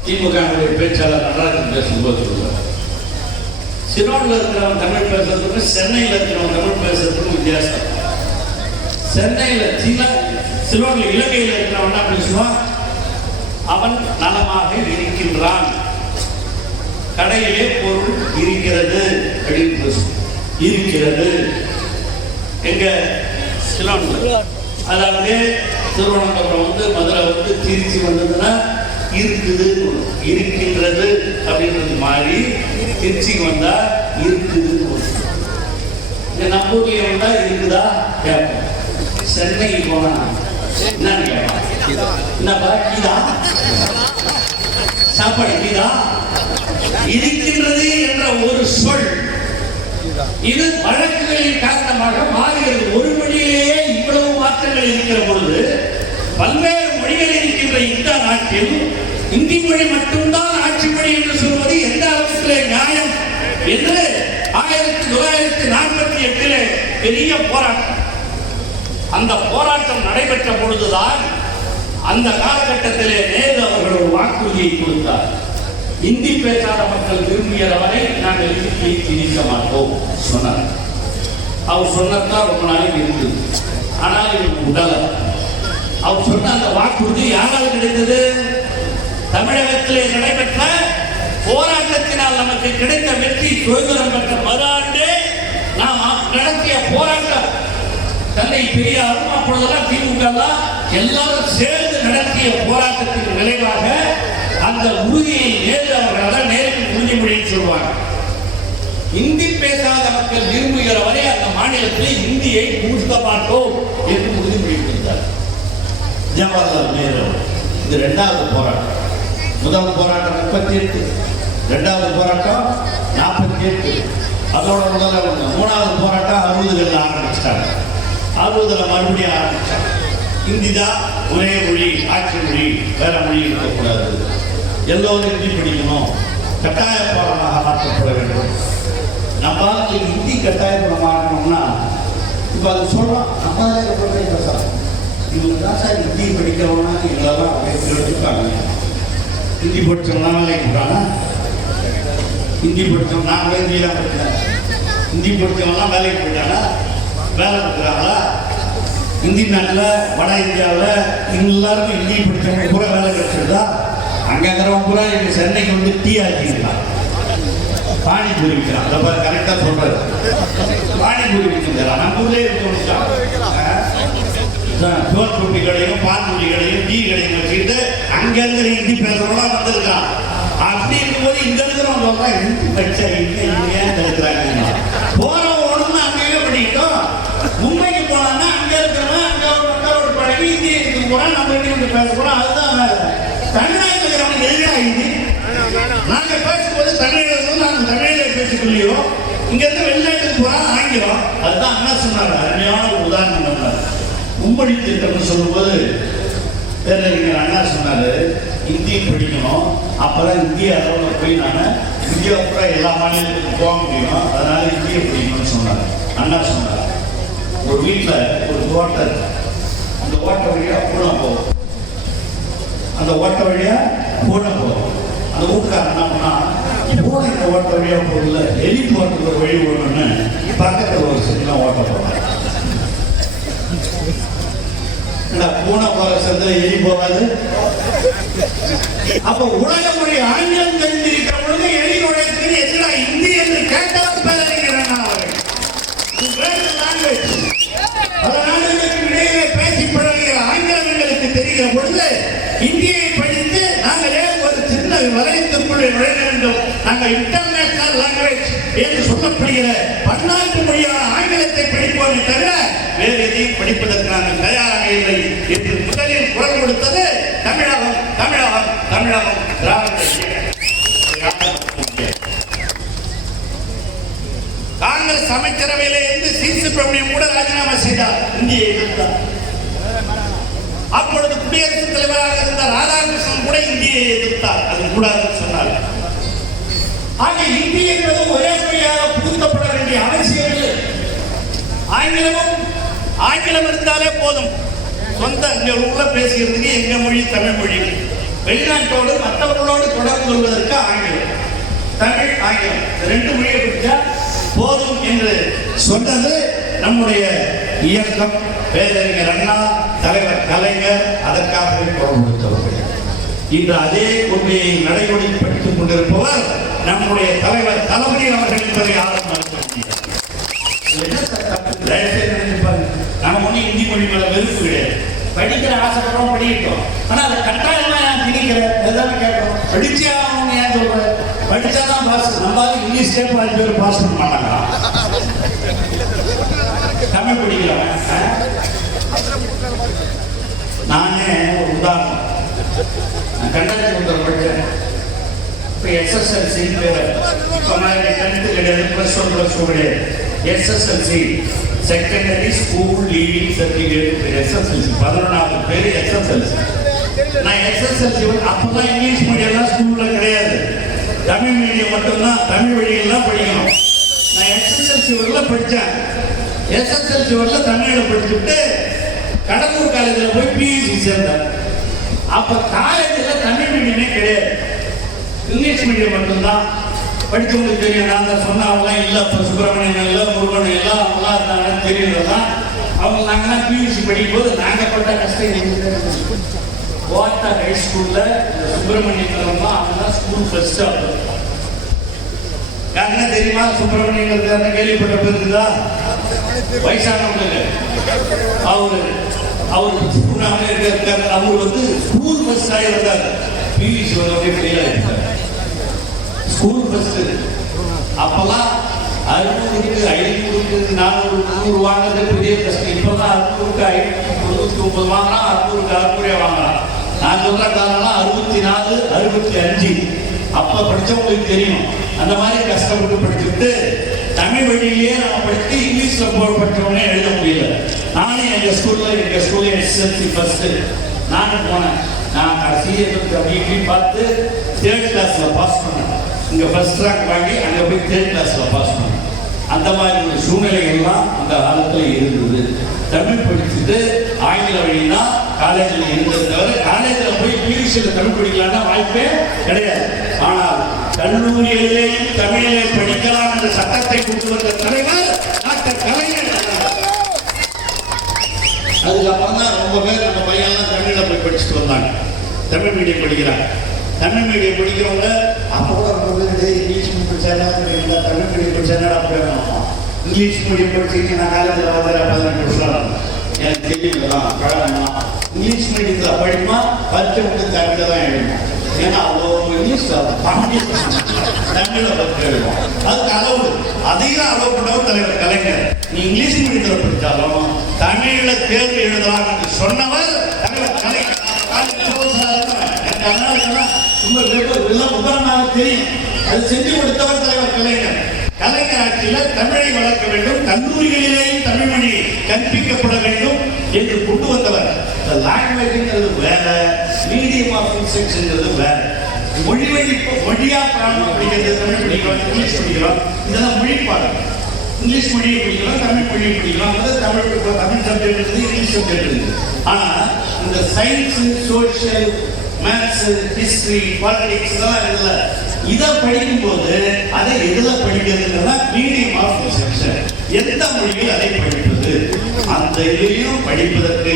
திமுக பேச்சாளர் நடராஜன் பேசும்போது சொல்லுவார், சிலோனில் இருக்கிறவன் தமிழ் பேசுறதுக்கும் சென்னையில் இருக்கிறவன் தமிழ் பேசுறதுக்கும் வித்தியாசம். சென்னையில் சிலோனில் இலங்கையில் இருக்கிறவன் தான் பேசுவான், அவன் நலமாக இருக்கின்றான், கடையிலே பொருள் இருக்கிறது அப்படின்னு பேசுவான். இருக்கிறது எங்க சிலோனில், அதாவது திருவனந்தபுரம் மதுரை திருச்சி வந்ததுன்னா இருக்குது, இருக்கின்றது அப்படின்றது மாதிரி திருச்சிக்கு வந்தா இருக்குது. நம்ம ஊர்ல வந்தா இருக்குதா கேட்போம். சென்னைக்கு போனா என்னன்னு கேட்பான், என்னப்பா கீதா சாப்பாடு கீதா. இருக்கின்றது என்ற ஒரு சொல் இது வழக்குகளின் காரணமாக மாறுகிறது. ஒரு மொழியிலேயே இவ்வளவு மாற்றங்கள் இருக்கிற பொழுது பல்வேறு மொழிகள் இருக்கின்ற இந்த நாட்டில் இந்தி மொழி மட்டும்தான் ஆட்சி மொழி என்று சொல்வது எந்த அளவுக்கு நியாயம் என்று 1948 பெரிய போராட்டம். அந்த போராட்டம் நடைபெற்ற பொழுதுதான் அந்த காலகட்டத்திலே நேரு அவர்கள் ஒரு வாக்குறுதியை கொடுத்தார். இந்தி பேசாத மக்கள் விரும்பியவரை நாங்கள் இந்தியை திணிக்க மாட்டோம் சொன்னார். அவர் சொன்னதான் ரொம்ப நாளைக்கு இருந்தது. ஆனால் இவருக்கு உடல அவர் சொன்ன அந்த வாக்குறுதி யாரால் கிடைத்தது? தமிழகத்திலே நடைபெற்ற போராட்டத்தினால் நமக்கு கிடைத்த வெற்றி. சுதந்திரம் பெற்ற மறுஆண்டே நாம் நடத்திய போராட்டம், தந்தை பெரியாரும் அப்பொழுதெல்லாம் திமுக எல்லாரும் சேர்ந்து நடத்திய போராட்டத்தின் விளைவாக அந்த உறுதியை நேரு அவர்கள் நேருக்கு உறுதிமொழின்னு சொல்வாங்க. இந்தி பேசாத மக்கள் விரும்புகிற வரை அந்த மாநிலத்தில் இந்தியை புகுத்த மாட்டோம் என்று உறுதிமொழி கொடுத்தார் ஜவஹர்லால் நேரு. இது இரண்டாவது போராட்டம். முதல் போராட்டம் 38, இரண்டாவது போராட்டம் 48, அதோட முதல்ல மூணாவது போராட்டம் 60களில் ஆரம்பிச்சிட்டாங்க. 60ல் மறுபடியும் ஆரம்பிச்சாங்க. இந்தி தான் ஒரே மொழி, ஆட்சி மொழி, வேற மொழி இருக்கக்கூடாது, எல்லோரும் ஹிந்தி படிக்கணும், கட்டாய பாடமாக மாற்றப்பட வேண்டும். நம்ம ஹிந்தி கட்டாயப்பட மாற்றணும்னா இப்போ அது சொல்லலாம். நம்மளே ரொம்ப பேசலாம், இவங்க தான் சார் ஹிந்தி படிக்கிறவனா எங்களெல்லாம் எடுத்துக்காங்க. ஹிந்தி படித்தவனா வேலைக்கு போகிறானா? ஹிந்தி படித்தவன் நான் ஹிந்தியெல்லாம் படித்தேன். ஹிந்தி படித்தவன்லாம் வேலைக்கு போயிட்டானா? வேலை கொடுக்குறாங்களா? இந்தி நாட்டில் வட இந்தியாவில் எல்லாருக்கும் ஹிந்தி படித்தவங்க பூரா வேலை கிடைச்சிருந்தா அங்கே இருக்கிறவங்க பூரா இங்கே சென்னைக்கு வந்து டீ ஆக்கிக்கலாம், பானிபூரி விற்கிறான். அதை பாரு கரெக்டாக சொல்கிறாரு, பானிபூரி விற்கிறான். நம்ம ஊர்லேயே சோற்புட்டி கடையும் பான்புட்டி கடையும் டீ கடையும் வச்சுக்கிட்டு அங்கே இருக்கிற ஹிந்தி பேசுகிறவங்களாம் வந்திருக்கான். அப்படி இருக்கும்போது இங்கே இருக்கிறவங்க சொல்கிறான் ஹிந்தி படித்தா ஏன் இருக்கிறாங்க. போகிறவங்க ஒன்றுன்னு அங்கேயே படிக்கிட்டோம். மும்பைக்கு போனான்னா அங்கே இருக்கிறவன் அங்கே ஒரு மக்களோட பழகி ஹிந்தி எடுத்துட்டு போகிறான், நம்ம ஹிந்தி பேச போகிறோம். அதுதான் வேலை. தமிழ்நாட்டில் இருக்கிறவங்க எதிராக ஹிந்தி நாங்கள் பேசும்போது தமிழ் நாங்கள் தமிழில் பேசிக்கொள்ளியோ, இங்கேருந்து வெளிநாட்டுக்கு போனால் ஆங்கிலம். அதுதான் அண்ணா சொன்னார், அருமையான ஒரு உதாரணம் பண்ணார். மும்மொழி திட்டம்னு சொல்லும்போது பேரறிஞர் அண்ணா சொன்னார், ஹிந்தி படிக்கணும், அப்போதான் இந்திய அளவில் போய் நான் இந்தியா பூரா எல்லா மாநிலத்துக்கும் போக முடியும், அதனால இந்தியை படிக்கணும்னு சொன்னார். அண்ணா சொன்னார், ஒரு வீட்டில் ஒரு ஓட்டை, அந்த ஓட்டை வழியாக பூனை போகும், அந்த ஓட்டை வழியாக பூனை போகும். அந்த வீட்டுக்காரன் என்ன பண்ணா, பூனை இந்த ஓட்ட வழியாக போகல, எலி போகிறதுக்கு ஒரு வழி ஓடணும்னு பக்கத்தில் ஒரு சின்ன ஓட்ட போகிறாங்க. பூனை போகிற சந்தில் எலி போகாது. அப்ப உலக மொழி ஆங்கிலம் தெரிந்திருக்கிற பொழுது எலி நுழையத்துக்கு எதிராக இந்தி என்று கேட்டவர் பேரறிஞர் அவர்கள். பல நாடுகளுக்கு இடையே பேசி பழகிற ஆங்கிலம் எங்களுக்கு தெரிகிற பொழுது இந்தியை படித்து நாங்களே ஒரு சின்ன வலயத்திற்குள்ளே நுழைய வேண்டும். நாங்கள் இன்டர்நேஷனல் லாங்குவேஜ் என்று சொல்லப்படுகிற பன்னாட்டு மொழியான ஆங்கிலத்தை படிப்போமே தவிர வேறு எதையும் படிப்பதற்கு நாங்கள் தயாராக இல்லை என்று முதலில் குரல் கொடுத்தது தமிழகம். தமிழகம் தமிழகம் திராவிட காங்கிரஸ் அமைச்சரவையில இருந்து சி சுப்பிரமணியம் கூட ராஜினாமா செய்தார், இந்தியை எதிர்த்தார். அப்பொழுது குடியரசுத் தலைவராக இருந்த ராதாகிருஷ்ணன் கூட இந்தியை எதிர்த்தார், அது கூடாதுன்னு சொன்னார். ஆக இந்தி என்பது ஒரே மொழியாக புகுத்தப்பட வேண்டிய அவசியம் இல்லை. ஆங்கிலம் இருந்தாலே போதும், சொந்த இங்க உள்ள பேசுகிறதுக்கு எங்க மொழி தமிழ் மொழி. வெளிநாட்டோடு மற்றவர்களோடு தொடர்பு கொள்வதற்கு ஆங்கிலம், தமிழ் ஆங்கிலம் இந்த ரெண்டு மொழியை படித்தா போதும் என்று சொன்னது நம்முடைய இயக்கம். பேரறிஞர் அண்ணா, தலைவர் கலைஞர் அதற்காகவே குரல் கொடுத்தவர்கள். இன்று அதே கொள்கையை நடைமுறைப்படுத்திக் கொண்டிருப்பவர் நம்முடைய தலைவர் தளபதி அவர்கள் என்பதை யாரும் மறுக்க முடியாது. நம்ம ஒன்றும் இந்தி மொழி மேல வெறுப்பு கிடையாது. படிக்கிற ஆசைப்படுறோம், படிக்கிட்டோம். ஆனா அதை கட்டாயமா நான் திணிக்கிறேன், எதாவது கேட்கிறோம். படிச்சே ஆகணும் ஏன் சொல்றேன்? படிச்சாதான் பாஸ். நம்ம இங்கிலீஷ் கேட்ப 5 பேர் பாஸ் பண்ண மாட்டாங்களா? தமிழ் படிக்கிறவன் நானே ஒரு உதாரணம். நான் கண்டாச்சி படித்தேன். இப்போ எஸ்எஸ்எல்சி பேர் இப்போ நான் 10th கிடையாது, +1 கிடையாது. SSLC secondary school leaving certificate. SSLC 11வது பேர் எஸ்எஸ்எல்சி. நான் எஸ்எஸ்எல்சி அப்போதான் இங்கிலீஷ் மீடியம்லாம் ஸ்கூல்ல கிடையாது, தமிழ் மீடியம் மட்டும்தான், தமிழ் வழியெல்லாம் படிக்கணும். நான் எஸ்எஸ்எல்சி வரல படித்தேன். எஸ்எஸ்எல்சி வரல தமிழ்ல படிச்சுட்டு கடலூர் காலேஜில் போய் பியூசி சேர்ந்தேன். அப்போ காலேஜில் தமிழ் மீடியமே கிடையாது, இங்கிலீஷ் மீடியம் மட்டும்தான். படித்தவங்களுக்கு தெரியும். நான் தான் சொன்ன அவங்களாம் இல்லை, இப்போ சுப்பிரமணியன் இல்லை, முருகன் இல்லை, அவங்களாம் இருந்தாங்க தெரியலதான். அவங்க நாங்கள்லாம் பியூசி படிக்கும்போது நாங்கள் பட்ட கஷ்டம். கோட்டா ஹை ஸ்கூலில் சுப்பிரமணியன் தான், அவங்க தான் ஸ்கூல் ஃபர்ஸ்ட். அப்போ யாருன்னா தெரியுமா சுப்பிரமணியன் கேள்விப்பட்ட பேர் இருக்குதா? வயசானவங்களுக்கு அவரு இருக்காரு. அவர் வந்து ஸ்கூல் ஃபர்ஸ்ட் ஆகி வந்தார். பியூசி வந்து கிடையாது, ஸ்கூல் ஃபர்ஸ்ட். அப்பெல்லாம் 600க்கு 500க்கு 400 300 வாங்குறது பெரிய கஷ்டம். இப்பதான் 600க்கு 599 வாங்கலாம், 600க்கு 600 வாங்கலாம். நான் சொல்ற காலம்லாம் 64 65. அப்ப படிச்சவங்களுக்கு தெரியும். அந்த மாதிரி கஷ்டப்பட்டு படிச்சுட்டு தமிழ் வழியிலேயே நம்ம படித்து இங்கிலீஷ்ல படிச்சவனே எழுத முடியல. நானும் எங்க ஸ்கூல்ல எஸ்எஸ்எல்சி ஃபர்ஸ்ட் நானும் போனேன். நான் கடைசியை அப்படி பார்த்து 3rd கிளாஸ்ல பாஸ் பண்ணேன். இங்க ஃபர்ஸ்ட் ரேங்க் வாங்கி அங்க போய் 3rd கிளாஸ்ல பாஸ் பண்ணேன். அந்த மாதிரி ஒரு சூழ்நிலைகள்லாம் அந்த காலத்துல இருந்தது. தமிழ் படிச்சுட்டு ஆங்கில வழினா காலேஜில் இருந்தது தவிர காலேஜில் போய் பியூசியில் தமிழ் படிக்கலாம்னா வாய்ப்பே கிடையாது. ஆனால் கல்லூரியிலேயும் தமிழிலே படிக்கலாம் என்ற சட்டத்தை கொண்டு வந்த தலைவர் டாக்டர் கலைஞர். அதுக்கப்புறம் தான் ரொம்ப பேர் நம்ம பையன்லாம் தமிழில் போய் படிச்சுட்டு வந்தாங்க. தமிழ் மீடியம் படிக்கிறாங்க. தமிழ் மீடியம் படிக்கிறவங்க அப்போ கூட ரொம்ப பேர் இங்கிலீஷ் மீடியம் படிச்சாங்க, தமிழ் மீடியம் படிச்சாங்க. அப்படி இங்கிலீஷ் மீடியம் படிச்சிங்க நான் காலேஜில் 18 வருஷம் எனக்கு தெரியலாம் பழகணும். இங்கிலீஷ் மீடியத்தில் படிக்குமா பரிச்சை வந்து தமிழில் தான் எழுதணும். ஏன்னா அவ்வளோ இங்கிலீஷ் தமிழில் பரிச்சை எழுதும். அதுக்கு அளவு அதையும் அளவு பண்ணவர் தலைவர் கலைஞர். நீ இங்கிலீஷ் மீடியத்தில் படித்தாலும் தமிழில் தேர்வு எழுதலாம் என்று சொன்னவர் தலைவர் கலைஞர். தெரியும், அது செஞ்சு கொடுத்தவர் தலைவர் கலைஞர். கலைஞர் ஆட்சியில் தமிழை வளர்க்க வேண்டும், கல்லூரிகளிலேயும் தமிழ் மொழி கற்பிக்கப்பட வேண்டும் என்று கொண்டு வந்தவர். லாங்குவேஜ்ங்கிறது வேற, மீடியம் ஆஃப் இன்ஸ்ட்ரக்ஷன்ங்கிறது வேற. மொழியா பிராமணம் படிக்கிறது, தமிழ் படிக்கலாம், இங்கிலீஷ் படிக்கலாம், இதெல்லாம் மொழி பாடம். இங்கிலீஷ் மொழியை படிக்கலாம், தமிழ் மொழியை படிக்கலாம், தமிழ் சப்ஜெக்ட் இருக்குது, இங்கிலீஷ் சப்ஜெக்ட் இருக்குது. ஆனால் இந்த science, social, maths, history, politics இதெல்லாம் இருக்குல்ல, இதை படிக்கும்போது அதை எதுல படிக்கிறதுன்னா மீடியம் ஆஃப் இன்ஸ்ட்ரக்ஷன், எந்த மொழியில் அதை படிப்பது, அந்த இதையும் படிப்பதற்கு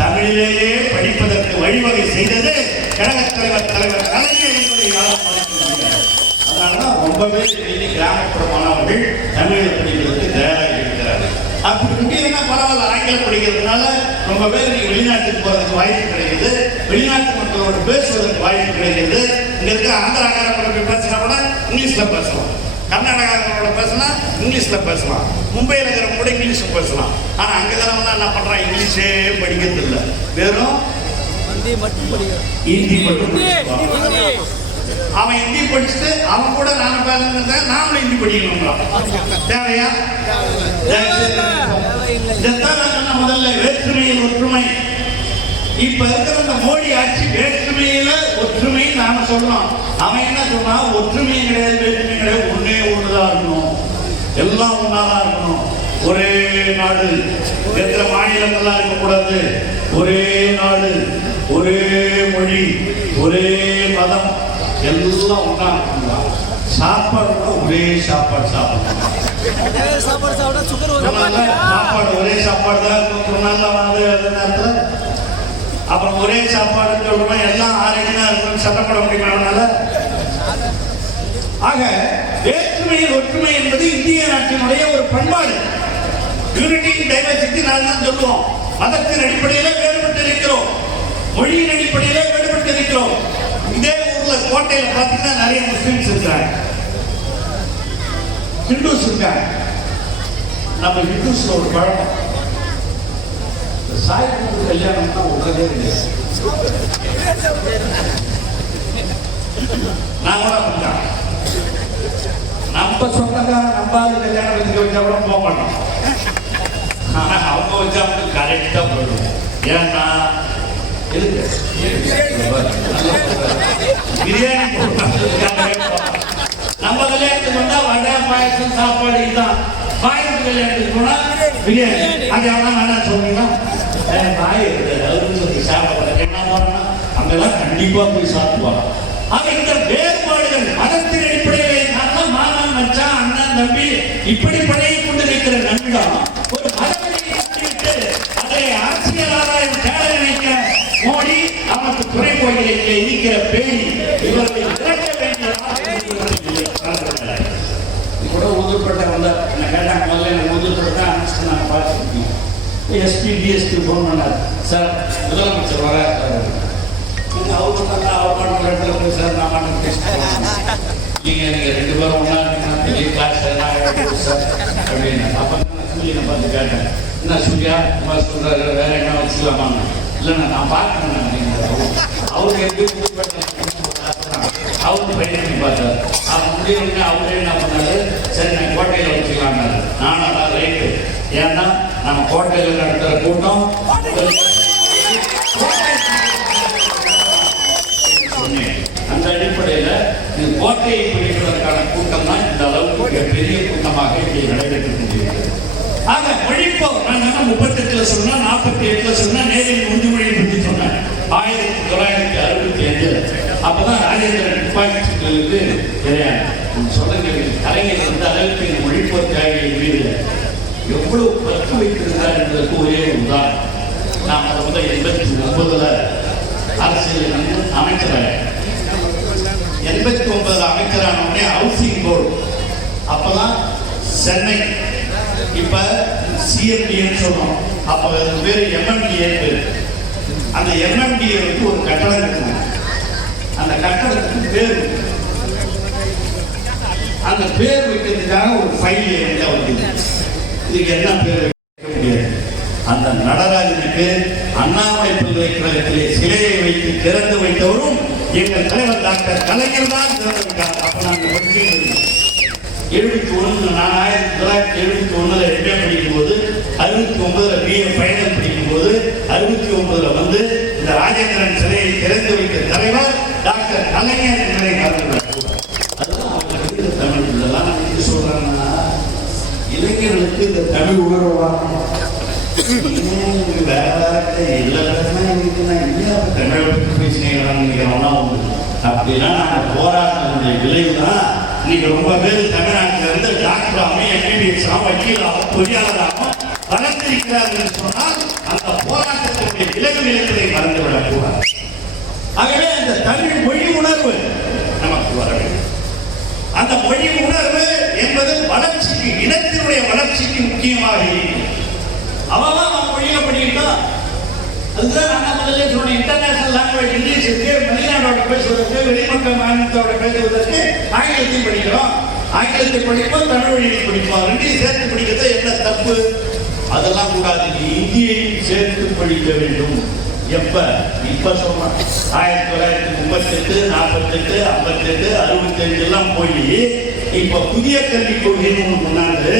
தமிழிலேயே படிப்பதற்கு வழிவகை செய்தது கழகத் தலைவர் கலைஞர் என்பதை யாரும் மறக்க முடியாது. அதனாலதான் ரொம்ப பேர் கிராமப்புற மாணவர்கள் தமிழில் படிக்கிறதுக்கு தயாராக இருக்கிறார்கள். அப்படி முக்கியம்னா பரவாயில்ல, ஆங்கிலம் படிக்கிறதுனால ரொம்ப பேர் நீங்க வெளிநாட்டுக்கு போறதுக்கு வாய்ப்பு கிடைக்குது, வெளிநாட்டு மக்களோடு பேசுவதற்கு வாய்ப்பு கிடைக்குது. இங்க இருக்க ஆந்திராக்காரங்களோட பேசினா கூட இங்கிலீஷ்ல பேசலாம், கர்நாடகாவோட பேசினா இங்கிலீஷ்ல பேசலாம், மும்பையில் இருக்கிறவங்க கூட இங்கிலீஷ் பேசலாம். ஆனா அங்கதான் என்ன பண்றான், இங்கிலீஷே படிக்கிறது இல்லை, வெறும் ஹிந்தி மட்டும் படிச்சுப்பான். அவன் ஹிந்தி படிச்சுட்டு அவன் கூட நானும் பேசுறத நாமளும் ஹிந்தி படிக்கணுங்களா? தேவையா? முதல்ல வேற்றுமையில் ஒற்றுமை. இப்ப இருக்கிற இந்த மோடி ஆட்சி வேற்றுமையில ஒற்றுமை நாம சொல்றோம். அவன் என்ன சொல்றான், ஒற்றுமை கிடையாது, வேற்றுமை கிடையாது, ஒன்னே ஒண்ணுதான் இருக்கணும், எல்லாம் ஒன்னாதான் இருக்கணும். ஒரே நாடு என்ற மாநிலங்கள்லாம் இருக்கக்கூடாது. ஒரே நாடு, ஒரே மொழி, ஒரே மதம், எல்லாம் ஒன்றா இருக்கலாம். சாப்பாடு ஒரே சாப்பாடு சாப்பிடணும். சாப்பாடு ஒரே சாப்பாடு தான் நேரத்தில். அப்புறம் ஒரே சாப்பாடு எல்லாம் ஆரோக்கியமா இருக்கணும் சட்டம் போட முடியுமானால. ஆக வேற்றுமையில் ஒற்றுமை என்பது இந்திய நாட்டினுடைய ஒரு பண்பாடு. யூனிட்டி இன் டைவர்சிட்டி நான் தான் சொல்லுவோம். மதத்தின் அடிப்படையில வேறுபட்டு இருக்கிறோம், மொழியின் அடிப்படையில வேறுபட்டு இருக்கிறோம். இதே ஊர்ல கோட்டையில பாத்தீங்கன்னா நிறைய முஸ்லிம்ஸ் இருக்காங்க, ஹிந்துஸ் இருக்காங்க. நம்ம ஹிந்துஸ்ல ஒரு பழக்கம், சாய் கல்யாணம் தான் உடனே கிடையாது. நான் கூட அப்படிதான். நம்ம சொந்தக்காரன் நம்பாத கல்யாணம் வச்சுக்க வச்சா கூட போக மாட்டோம். ஆனா அவங்க வச்சா கரெக்டா போயிடும். ஏன்னா பிரியாணி நம்ம கல்யாணத்துக்கு வந்தா வடை பாயசம் சாப்பாடு இதுதான். பாயசம் கல்யாணத்துக்கு போனா பிரியாணி. அது எவ்வளோ வேணாம் சொல்றீங்களா? பாய் சாப்பிட என்ன போறோம்னா அங்கெல்லாம் கண்டிப்பா போய் சாப்பிடுவாங்க. ஆக இந்த வேறுபாடுகள் மதத்தின் அடிப்படையில் மாமன் மச்சான் அண்ணன் தம்பி இப்படி பழகி கொண்டிருக்கிற நம்மிடம் ஒரு மதத்தை அதை அரசியல் ஆதாயம் தேட நினைக்க மோடி நமக்கு துறை கோயிலை இருக்கிற பேணி இவர்களை இறக்க வேண்டிய கூட ஊதுப்பட்ட வந்தார். என்ன கேட்டாங்க, முதல்ல எனக்கு ஊதுப்பட்ட அனுப்பிச்சு நான் பார்த்துருக்கேன். எஸ்பி டிஎஸ்பி ஃபோன் பண்ணார், சார் முதலமைச்சர் வர அவர் பண்ணா அவர் பண்ண இடத்துல போய் சார் நான் பண்ண பேசுகிறேன். நீங்கள் ரெண்டு பேரும் ஒன்றா இருக்கீங்கன்னா பெரிய கிளாஸ் சார் அப்படின்னு. அப்போ நான் சூரியனை பார்த்து கேட்டேன், என்ன சூர்யா குமார் சொல்கிறாரு வேற என்ன வச்சுக்கலாமான்னு. இல்லைண்ணா நான் பார்க்கணும். அவருக்கு எப்படி அவருக்கு பயணி பார்த்தார். அவர் முடியணும்னா அவரே என்ன பண்ணாரு, சரி நான் கோட்டையில் வச்சுக்கலாம்னாரு. நானும் அதான் ரைட்டு. ஏன்னா நம்ம கோட்டையில் நடத்துகிற கூட்டம் அந்த அடிப்படையில் இந்த கோட்டையை பிடிப்பதற்கான கூட்டம் தான் இந்த அளவுக்கு பெரிய கூட்டமாக இங்கே நடைபெற்றுக் கொண்டிருக்கிறது. ஆக மொழிப்போர் நான் 38 சொன்னா 48 சொன்னா நேரில் உறுதி மொழி பற்றி சொன்னேன். 1965 அப்பதான் ராஜேந்திரன் துப்பாக்கிகளுக்கு சொல்லுங்க கலைஞர் இந்த அளவுக்கு இந்த மொழிப்போர் தியாகிகள் மீது எவ்வளவு பற்று வைத்திருந்தார் என்பதற்கு ஒரே உதாரணம். நாம் அதை வந்து 89 அரசியல் அமைச்சராக 89 அமைச்சரான உடனே ஹவுசிங் போர்டு அப்பதான் சென்னை இப்ப சிஎம்டின்னு சொல்றோம். அப்ப பேரு எம்எம்டிஏ பேரு. அந்த எம்எம்டிஏ வந்து ஒரு கட்டடம் இருக்கு. அந்த கட்டடத்துக்கு பேர் அந்த பேர் வைக்கிறதுக்காக ஒரு ஃபைல் என்கிட்ட வந்து இதுக்கு என்ன பேர் வைக்க முடியாது. அந்த நடராஜனுக்கு அண்ணாமலை பல்கலைக்கழகத்திலே சிலையை வைத்து திறந்து வைத்தவரும் எங்கள் தலைவர் டாக்டர் கலைஞர் தான் திறந்து வைத்தார். அப்ப நாங்கள் 71 நான் 1971 எம்ஏ படிக்கும் போது 69 பிஏ ஃபைனல் படிக்கும் போது 69 வந்து இந்த ராஜேந்திரன் சிலையை திறந்து வைத்த தலைவர் டாக்டர் கலைஞர் என்பதை மறந்துவிட்டார். அதுதான் அவங்களுக்கு தமிழ். இதெல்லாம் நான் எப்படி சொல்றேன்னா இளைஞர்களுக்கு இந்த தமிழ் உணர்வு வரணும். வேற எல்லா இருக்குன்னா இந்தியா தமிழை பற்றி பேசினீங்களான்னு நினைக்கிறோம்னா அப்படின்னா நாங்கள் போராட்டத்தினுடைய விளைவு தான் இன்னைக்கு ரொம்ப பேர் தமிழ்நாட்டில இருந்து டாக்டராகவும் எம்பிபிஎஸ் வக்கீலாகவும் பொறியாளராகவும் வளர்ந்திருக்கிறார்கள் சொன்னால் அந்த போராட்டத்தினுடைய விளைவுகள் என்பதை மறந்துவிடக் கூடாது. ஆகவே அந்த தமிழ் மொழி உணர்வு நமக்கு வர வேண்டும். அந்த மொழி உணர்வு என்பது வளர்ச்சிக்கு இனத்தினுடைய வளர்ச்சிக்கு முக்கியமாக இருக்கிறது. அவன் மொழியில படிக்கிட்டோம். அதுதான் நான் முதல்ல சொன்னேன், இன்டர்நேஷனல் லாங்குவேஜ் இங்கிலீஷ் இருக்கு. வெளிநாடோட பேசுவதற்கு வெளிமக்கள் மாநிலத்தோட பேசுவதற்கு ஆங்கிலத்தையும் படிக்கிறோம். ஆங்கிலத்தை படிப்போம், தமிழ் மொழியை படிப்போம். ரெண்டையும் சேர்த்து படிக்கிறது என்ன தப்பு? அதெல்லாம் கூடாது. இந்தியையும் சேர்த்து படிக்க வேண்டும். எப்ப இப்ப சொல்றேன் 1938 48 58 65 எல்லாம் போய் இப்ப புதிய கல்விக் கொள்கைன்னு முன்னாடி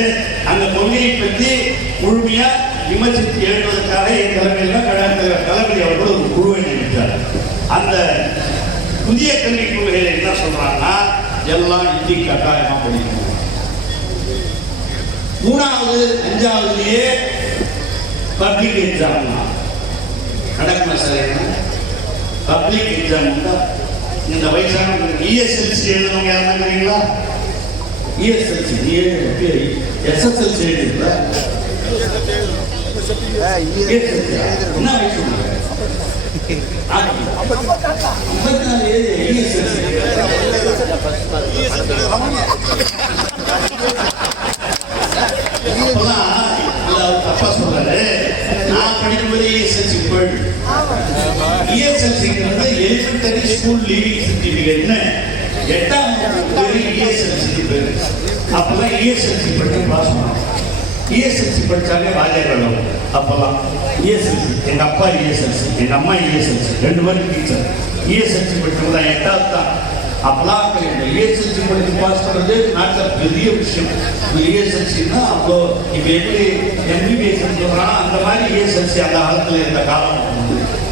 அந்த கொள்கையை பற்றி முழுமையா விமர்சித்து எழுதுவதற்காக என் தலைமையில் தளபதி அவர்கள் ஒரு குழுவை நியமித்தார். அந்த புதிய கல்விக் கொள்கையில என்ன சொல்றாங்கன்னா எல்லாம் இந்தி கட்டாயமா படிக்கணும். மூணாவது அஞ்சாவதுலயே பப்ளிக் எக்ஸாம் நடக்குமா சார்? பப்ளிக் எக்ஸாம் தான் இந்த வயசான இஎஸ்எல்சி எழுதுறவங்க யாருன்னா தெரியுங்களா? இஎஸ்எல்சி எஸ்எஸ்எல்சி எழுதுல என்ன வயசு? 54 தப்பா சொல்றாரு. நான் படிக்கும்போது இஎஸ்எல்சி போயிடு. இஎஸ்எல்சிங்கிறது எலிமெண்டரி ஸ்கூல் லீவிங் சர்டிபிகேட்னு 8ஆம் வகுப்பு இஎஸ்எல்சி பேரு. அப்பதான் இஎஸ்எல்சி படிச்சு பாஸ் பண்ணோம். இஎஸ்எல்சி படிச்சாலே வாத்தியார் வேலை. அப்பெல்லாம் இஎஸ்எல்சி, எங்க அப்பா இஎஸ்எல்சி, எங்க அம்மா இஎஸ்எல்சி, 2 பேரும் டீச்சர். இஎஸ்எல்சி படிச்சவங்க தான் 8ஆவது தான். அப்பெல்லாம் இந்த இஎஸ்எல்சி படிச்சு பாஸ் பண்றது நாட்டில் பெரிய விஷயம். இஎஸ்எல்சின்னா அப்போ இப்ப எப்படி எம்பிபிஎஸ் சொல்றாங்க அந்த மாதிரி இஎஸ்எல்சி அந்த காலத்துல இருந்த காலம்.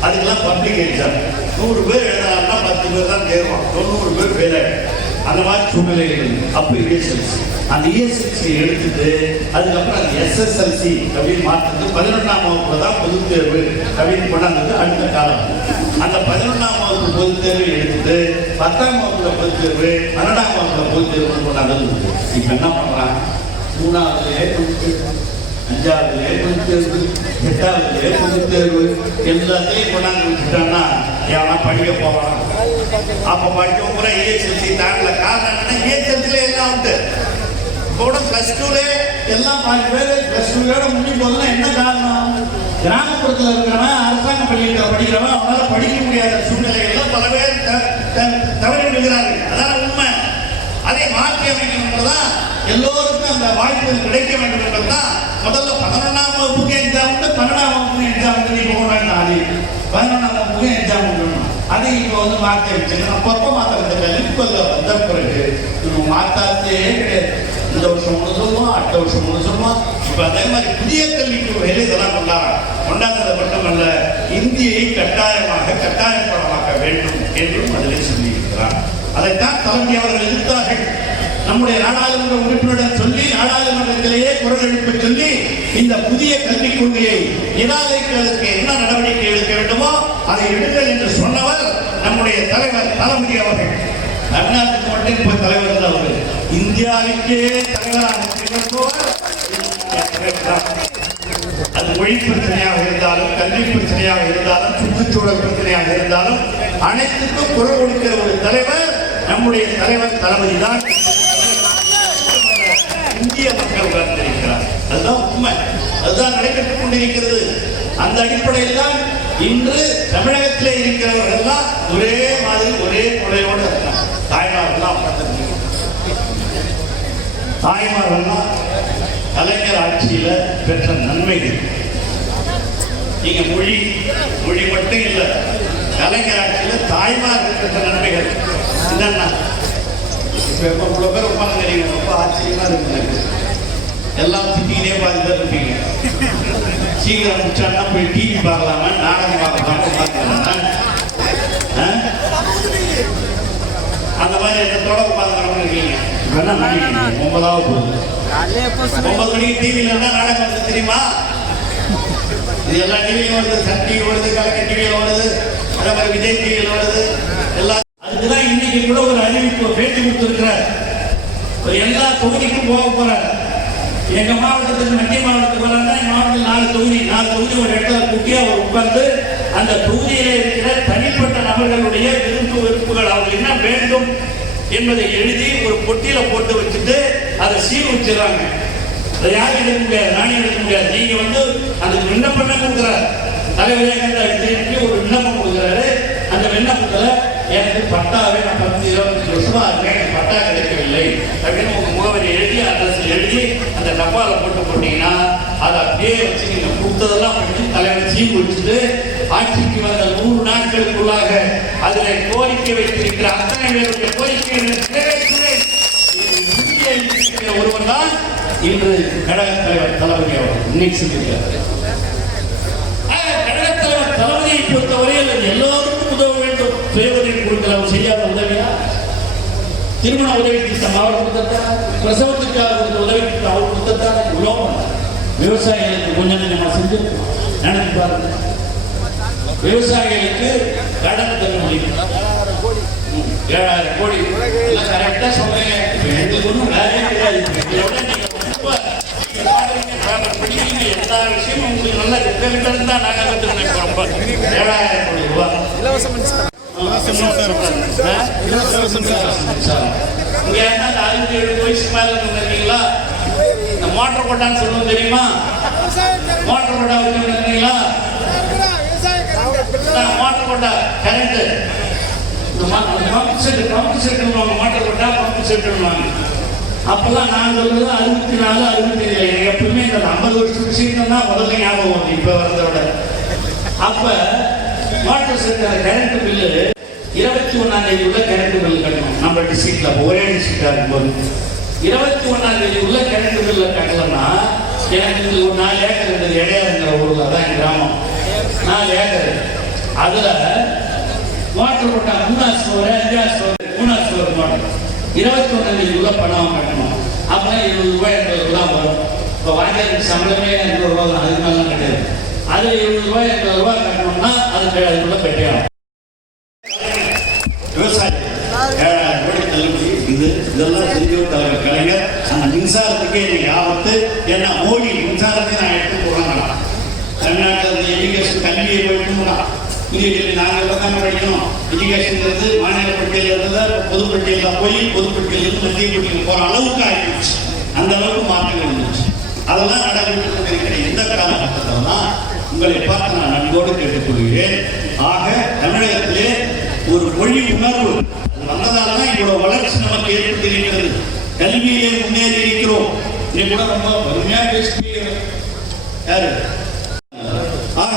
அதுக்கெல்லாம் பப்ளிக் எக்ஸாம் 100 பேர் எழுதாங்கன்னா 10 பேர் தான் தேர்வான், 90 பேர் ஃபெயில் ஆகிடும். அந்த மாதிரி சூழ்நிலைகள். அப்போ இஎஸ்எல்சி, அந்த இஎஸ்எல்சி எடுத்துட்டு அதுக்கப்புறம் அந்த எஸ்எஸ்எல்சி அப்படின்னு மாற்றுறது 11ஆம் வகுப்புல தான் பொதுத் தேர்வு அப்படின்னு கொண்டாந்தது அடுத்த காலம். அந்த 11ஆம் வகுப்பு பொதுத் தேர்வு எடுத்துட்டு 10ஆம் வகுப்புல பொதுத் தேர்வு, 12ஆம் வகுப்புல பொதுத் தேர்வு கொண்டாந்தது. இப்ப என்ன பண்றாங்க? 3ஆவதுலயே பொதுத் தேர்வு, 5ஆவதுலயே பொதுத் தேர்வு, 8ஆவதுலயே பொதுத் தேர்வு, எல்லாத்தையும் கொண்டாந்து வச்சுட்டாங்கன்னா எவனா படிக்க போவான். அப்ப படிக்க கூட இஎஸ்எல்சி தாண்டல. காரணம் என்னன்னா இஎஸ்எல்சில எல்லாம் உண்டு. கூட பிளஸ் 2ல எல்லாம் 5 பேர் பிளஸ் 2யோட முடிஞ்சு போதுன்னா என்ன காரணம்? கிராமப்புறத்தில் இருக்கிறவன் அரசாங்க பள்ளியில் படிக்கிறவன் அவனால படிக்க முடியாத சூழ்நிலைகள்ல பல பேர் தவறி விடுகிறார்கள். அதான் உண்மை. அதை மாற்றி அமைக்கணும்ன்றதான் எல்லோருக்கும் அந்த வாய்ப்புகள் கிடைக்க வேண்டும் என்பதுதான் முதல்ல 11ஆம் வகுப்புக்கு எக்ஸாம் உண்டு, 12ஆம் வகுப்புக்கு எக்ஸாம் உண்டு. நீங்க போறாங்க அது 11ஆம் வகுப்புக்கு எக்ஸாம் உண்டு. அதை இப்போ வந்து மாற்றி வச்சுக்கணும். அப்பப்போ மாத்திர கல்விக்குள்ள வந்த பிறகு மாத்தாத்தே கிடையாது. இந்த வருஷம் ஒன்று சொல்லுவோம், அடுத்த வருஷம் ஒன்று சொல்லுவோம். இப்போ அதே மாதிரி புதிய கல்விக்கு வகையில் இதெல்லாம் கொண்டாடுறது மட்டுமல்ல, இந்தியை கட்டாயப்படமாக்க வேண்டும் என்றும் அதில் சொல்லியிருக்கிறார். அதைத்தான் தளபதி அவர்கள் எதிர்த்தார்கள். நம்முடைய நாடாளுமன்ற உறுப்பினரிடம் சொல்லி, நாடாளுமன்றத்திலேயே குரல் எழுப்ப சொல்லி, இந்த புதிய கல்விக் கொள்கையை நிராகரிப்பதற்கு என்ன நடவடிக்கை எடுக்க வேண்டுமோ அதை எடுங்கள் என்று சொன்னவர் நம்முடைய தலைவர் தளபதி அவர்கள். தமிழ்நாட்டுக்கு மட்டும் இப்ப தலைவர் அவர், இந்தியாவுக்கே தலைவராக திகழ்பவர். அது மொழி பிரச்சனையாக இருந்தாலும், கல்வி பிரச்சனையாக இருந்தாலும், சுற்றுச்சூழல் பிரச்சனையாக இருந்தாலும் அனைத்துக்கும் குரல் கொடுக்கிற ஒரு தலைவர் நம்முடைய தலைவர் தளபதி தான். இந்திய மக்கள் கருத்திருக்கிறார். அதுதான் உண்மை. அதுதான் நடைபெற்றுக் கொண்டிருக்கிறது. அந்த அடிப்படையில் தான் இன்று தமிழகத்திலே இருக்கிறவர்கள் ஒரே மாதிரி ஒரே முறையோடு தாய்மார்கள்லாம் தாய்மார்கள்லாம் கலைஞர் ஆட்சியில பெற்ற நன்மைகள். நீங்க மொழி மட்டும் இல்லை, கலைஞர் ஆட்சியில தாய்மார்கள் பெற்ற நன்மைகள் என்னன்னா, இப்ப இவ்வளவு பேர் உட்காந்து ரொம்ப ஆச்சரியமா இருக்கு. எல்லாம் திட்டிக்கிட்டே பாதி பேர் இருப்பீங்க. சீக்கிரம் முடிச்சாங்கன்னா போய் டிவி பார்க்கலாமா, நாடகம் பார்க்கலாமா, அந்த மாதிரி எண்ணத்தோட உட்காந்துக்கிறவங்க இருக்கீங்க. 9வது போகுது. 9 மணிக்கு டிவியில இருந்தா நாடகம் வந்து தெரியுமா? இது எல்லா டிவியும் வருது. சன் டிவி வருது, கலைஞர் டிவியில வருது, அதே மாதிரி விஜய் டிவியில வருது. எல்லாம் அதுக்குதான் இன்னைக்கு கூட ஒரு அறிவிப்பு பேட்டி கொடுத்திருக்கிறார். எல்லா தொகுதிக்கும் போக போறார். எங்க மாவட்டத்துக்கு மத்திய மாவட்டத்துக்கு வராங்க. எங்க மாவட்டத்தில் 4 தொகுதி ஒரு இடத்துல கூட்டி அவர் உட்கார்ந்து அந்த தொகுதியில இருக்கிற தனிப்பட்ட நபர்களுடைய வெறுப்புகள் அவர்கள் என்ன வேண்டும் என்பதை எழுதி ஒரு பொட்டியில போட்டு வச்சுட்டு அதை சீல் வச்சிடறாங்க. அதை யாரும் எடுக்க முடியாது, நானே எடுக்க முடியாது. நீங்க வந்து அதுக்கு விண்ணப்பமே கொடுக்குறாரு தலைவரே, ஒரு விண்ணப்பம் கொடுக்குறாரு. அந்த விண்ணப்பத்துல எனக்கு பட்டாவே நான் 10-25 வருஷமா இருக்கேன், எனக்கு பட்டா கிடைக்கவில்லை அப்படின்னு உங்க முகவரி எழுதி அட்ரஸ் எழுதி அந்த டப்பால போட்டீங்கன்னா அதை அப்படியே வச்சு நீங்க கொடுத்ததெல்லாம் பண்ணி தலைவர் சீல் வச்சுட்டு ஆட்சிக்கு வந்த 100 நாட்களுக்குள்ளாக அதில் கோரிக்கை வைத்திருக்கிற அத்தனை பேருடைய கோரிக்கைகளை நிறைவேற்றுவேன் ஒருவர் தான் இன்று கழக தலைவர் தளபதி அவர் இன்னைக்கு சொல்லியிருக்கிறார். கழக தலைவர் தளபதியை பொறுத்தவரையில் எல்லோருக்கும் உதவ வேண்டும். சுய உதவி கொடுக்கல அவர் செய்யாத உதவியா? திருமண உதவி திட்டம் அவர் கொடுத்தா, பிரசவத்துக்காக கொடுத்த உதவி திட்டம் அவர் கொடுத்தா, இவ்வளோ விவசாயிகளுக்கு கொஞ்சம் கொஞ்சமாக செஞ்சு நினைச்சு பாருங்க. விவசாயிகளுக்கு கடன் தள்ளுபடி 7,000 கோடி கரெக்டா சொல்றீங்க. எங்களுக்கு ஒன்றும் வேலையே கிடையாது. எல்லா விஷயமும் உங்களுக்கு நல்லா திட்டமிட்டு தான் நாங்கள் கற்றுக்கணும். ரொம்ப 7,000 கோடி ரூபாய் இங்க என்ன 67 வயசுக்கு மேல இருக்கீங்களா? இந்த மோட்டர் கொட்டான்னு சொல்லுவோம் தெரியுமா? மோட்டர் கொட்டா வச்சுருக்கீங்களா? மோட்டர் கொட்டா கரண்ட் பம்பு செட் மோட்டர் கொட்டா பம்பு செட்டுவாங்க. அப்பெல்லாம் நான் சொல்றது 64, 65. எப்பவுமே இந்த 50 வருஷத்துக்கு சீக்கிரம் தான் முதல்ல ஞாபகம் வந்து இப்ப வரத விட. அப்ப மோட்டர் செட் கரண்ட் பில்லு 21ஆம் தேதி உள்ள கரண்ட் பில் கட்டணும். நம்ம டிஸ்ட்ரிக்ட்ல ஒரே டிஸ்ட்ரிக்டா இருக்கும்போது 21ஆம் தேதி உள்ள கரண்ட் பில்ல கட்டலன்னா எனக்கு ஒரு 4 ஏக்கர் இருந்தது. இடையாறுங்கிற ஊர்ல தான் என் கிராமம். 4 ஏக்கர். அதுல மோட்டர் போட்டா 3ஆம் ஸ்டோர் 5ஆம் ஸ்டோர் 3ஆம் ஸ்டோர் மோட்டர் 21ஆம் தேதி உள்ள பணம் கட்டணும். அப்பதான் 70 ரூபாய் 80 ரூபாய் வரும். இப்போ வாங்கியதுக்கு சம்பளமே 80 ரூபாய் தான். அதுக்கு மேலாம் கிடையாது. அதுல 70 ரூபாய் 80 ரூபாய் கட்டணும்னா அதுக்குள்ள கட்டியாகும். விவசாயி 7,000 கோடி தள்ளுபடி இதெல்லாம் செஞ்சு தலைவர் கலைஞர். அந்த மின்சாரத்துக்கே இன்னைக்கு ஆபத்து. ஏன்னா மோடி மின்சாரத்தை நான் எடுத்து போறாங்க. தமிழ்நாட்டில் எஜுகேஷன் கல்வியை போயிட்டு இங்கே நாங்கள் தான் படிக்கணும். எஜுகேஷன்ங்கிறது மாநில பட்டியலில் இருந்தது பொதுப்பட்டியலில் போய் பொதுப்பட்டியலிருந்து மத்திய பட்டியலுக்கு போகிற அளவுக்கு ஆகிடுச்சு. அந்த அளவுக்கு மாற்றங்கள் இருந்துச்சு. அதெல்லாம் நடைபெற்று இருக்கிற இந்த காலகட்டத்தில் தான் உங்களை பார்த்து நான் நன்கோடு கேட்டுக்கொள்கிறேன். ஆக தமிழகத்திலே ஒரு மொழி உணர்வு வந்ததால தான் இவ்வளவு வளர்ச்சி நமக்கு ஏற்பட்டிருக்கிறது. கல்வியிலே முன்னேறி இருக்கிறோம். நீ கூட ரொம்ப வறுமையா பேசுறீங்க. யாரு? ஆக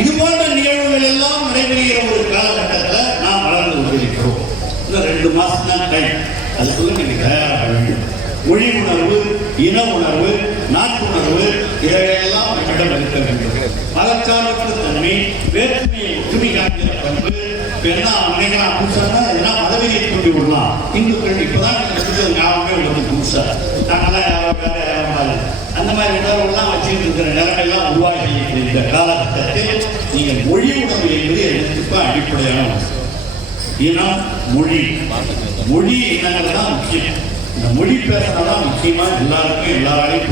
இது போன்ற நிகழ்வுகள் எல்லாம் நடைபெறுகிற ஒரு காலகட்டத்தில் நாம் வளர்ந்து கொண்டிருக்கிறோம். இன்னும் 2 மாசம் தான் டைம். அதுக்குள்ள நீங்க தயாராக வேண்டும். மொழி உணர்வு, இன உணர்வு, நாட்டுணர்வு இவையெல்லாம் நம்மிடம் இருக்க வேண்டும். மதச்சார்பற்ற தன்மை, வேற்றுமையை ஒற்றுமை காண்கிற பண்பு. என்ன நினைக்கலாம் புதுசானா இதெல்லாம் மதவெறியை தூண்டி விடலாம். இந்துக்கள் இப்பதான் ஞாபகமே உள்ளது புதுசா. நாங்கெல்லாம் யாரும் அந்த மாதிரி உணர்வுலாம் வச்சுட்டு இருக்கிற நிலைமையெல்லாம் உருவாகி இந்த காலகட்டத்தில் நீங்கள் மொழி உணர்வு என்பது எனக்கு அடிப்படையான இனம், மொழி. மொழி என்னங்கிறது தான் முக்கியம். இந்த மொழி பேசுறதுதான் முக்கியமா எல்லாருக்கும் எல்லாராலையும்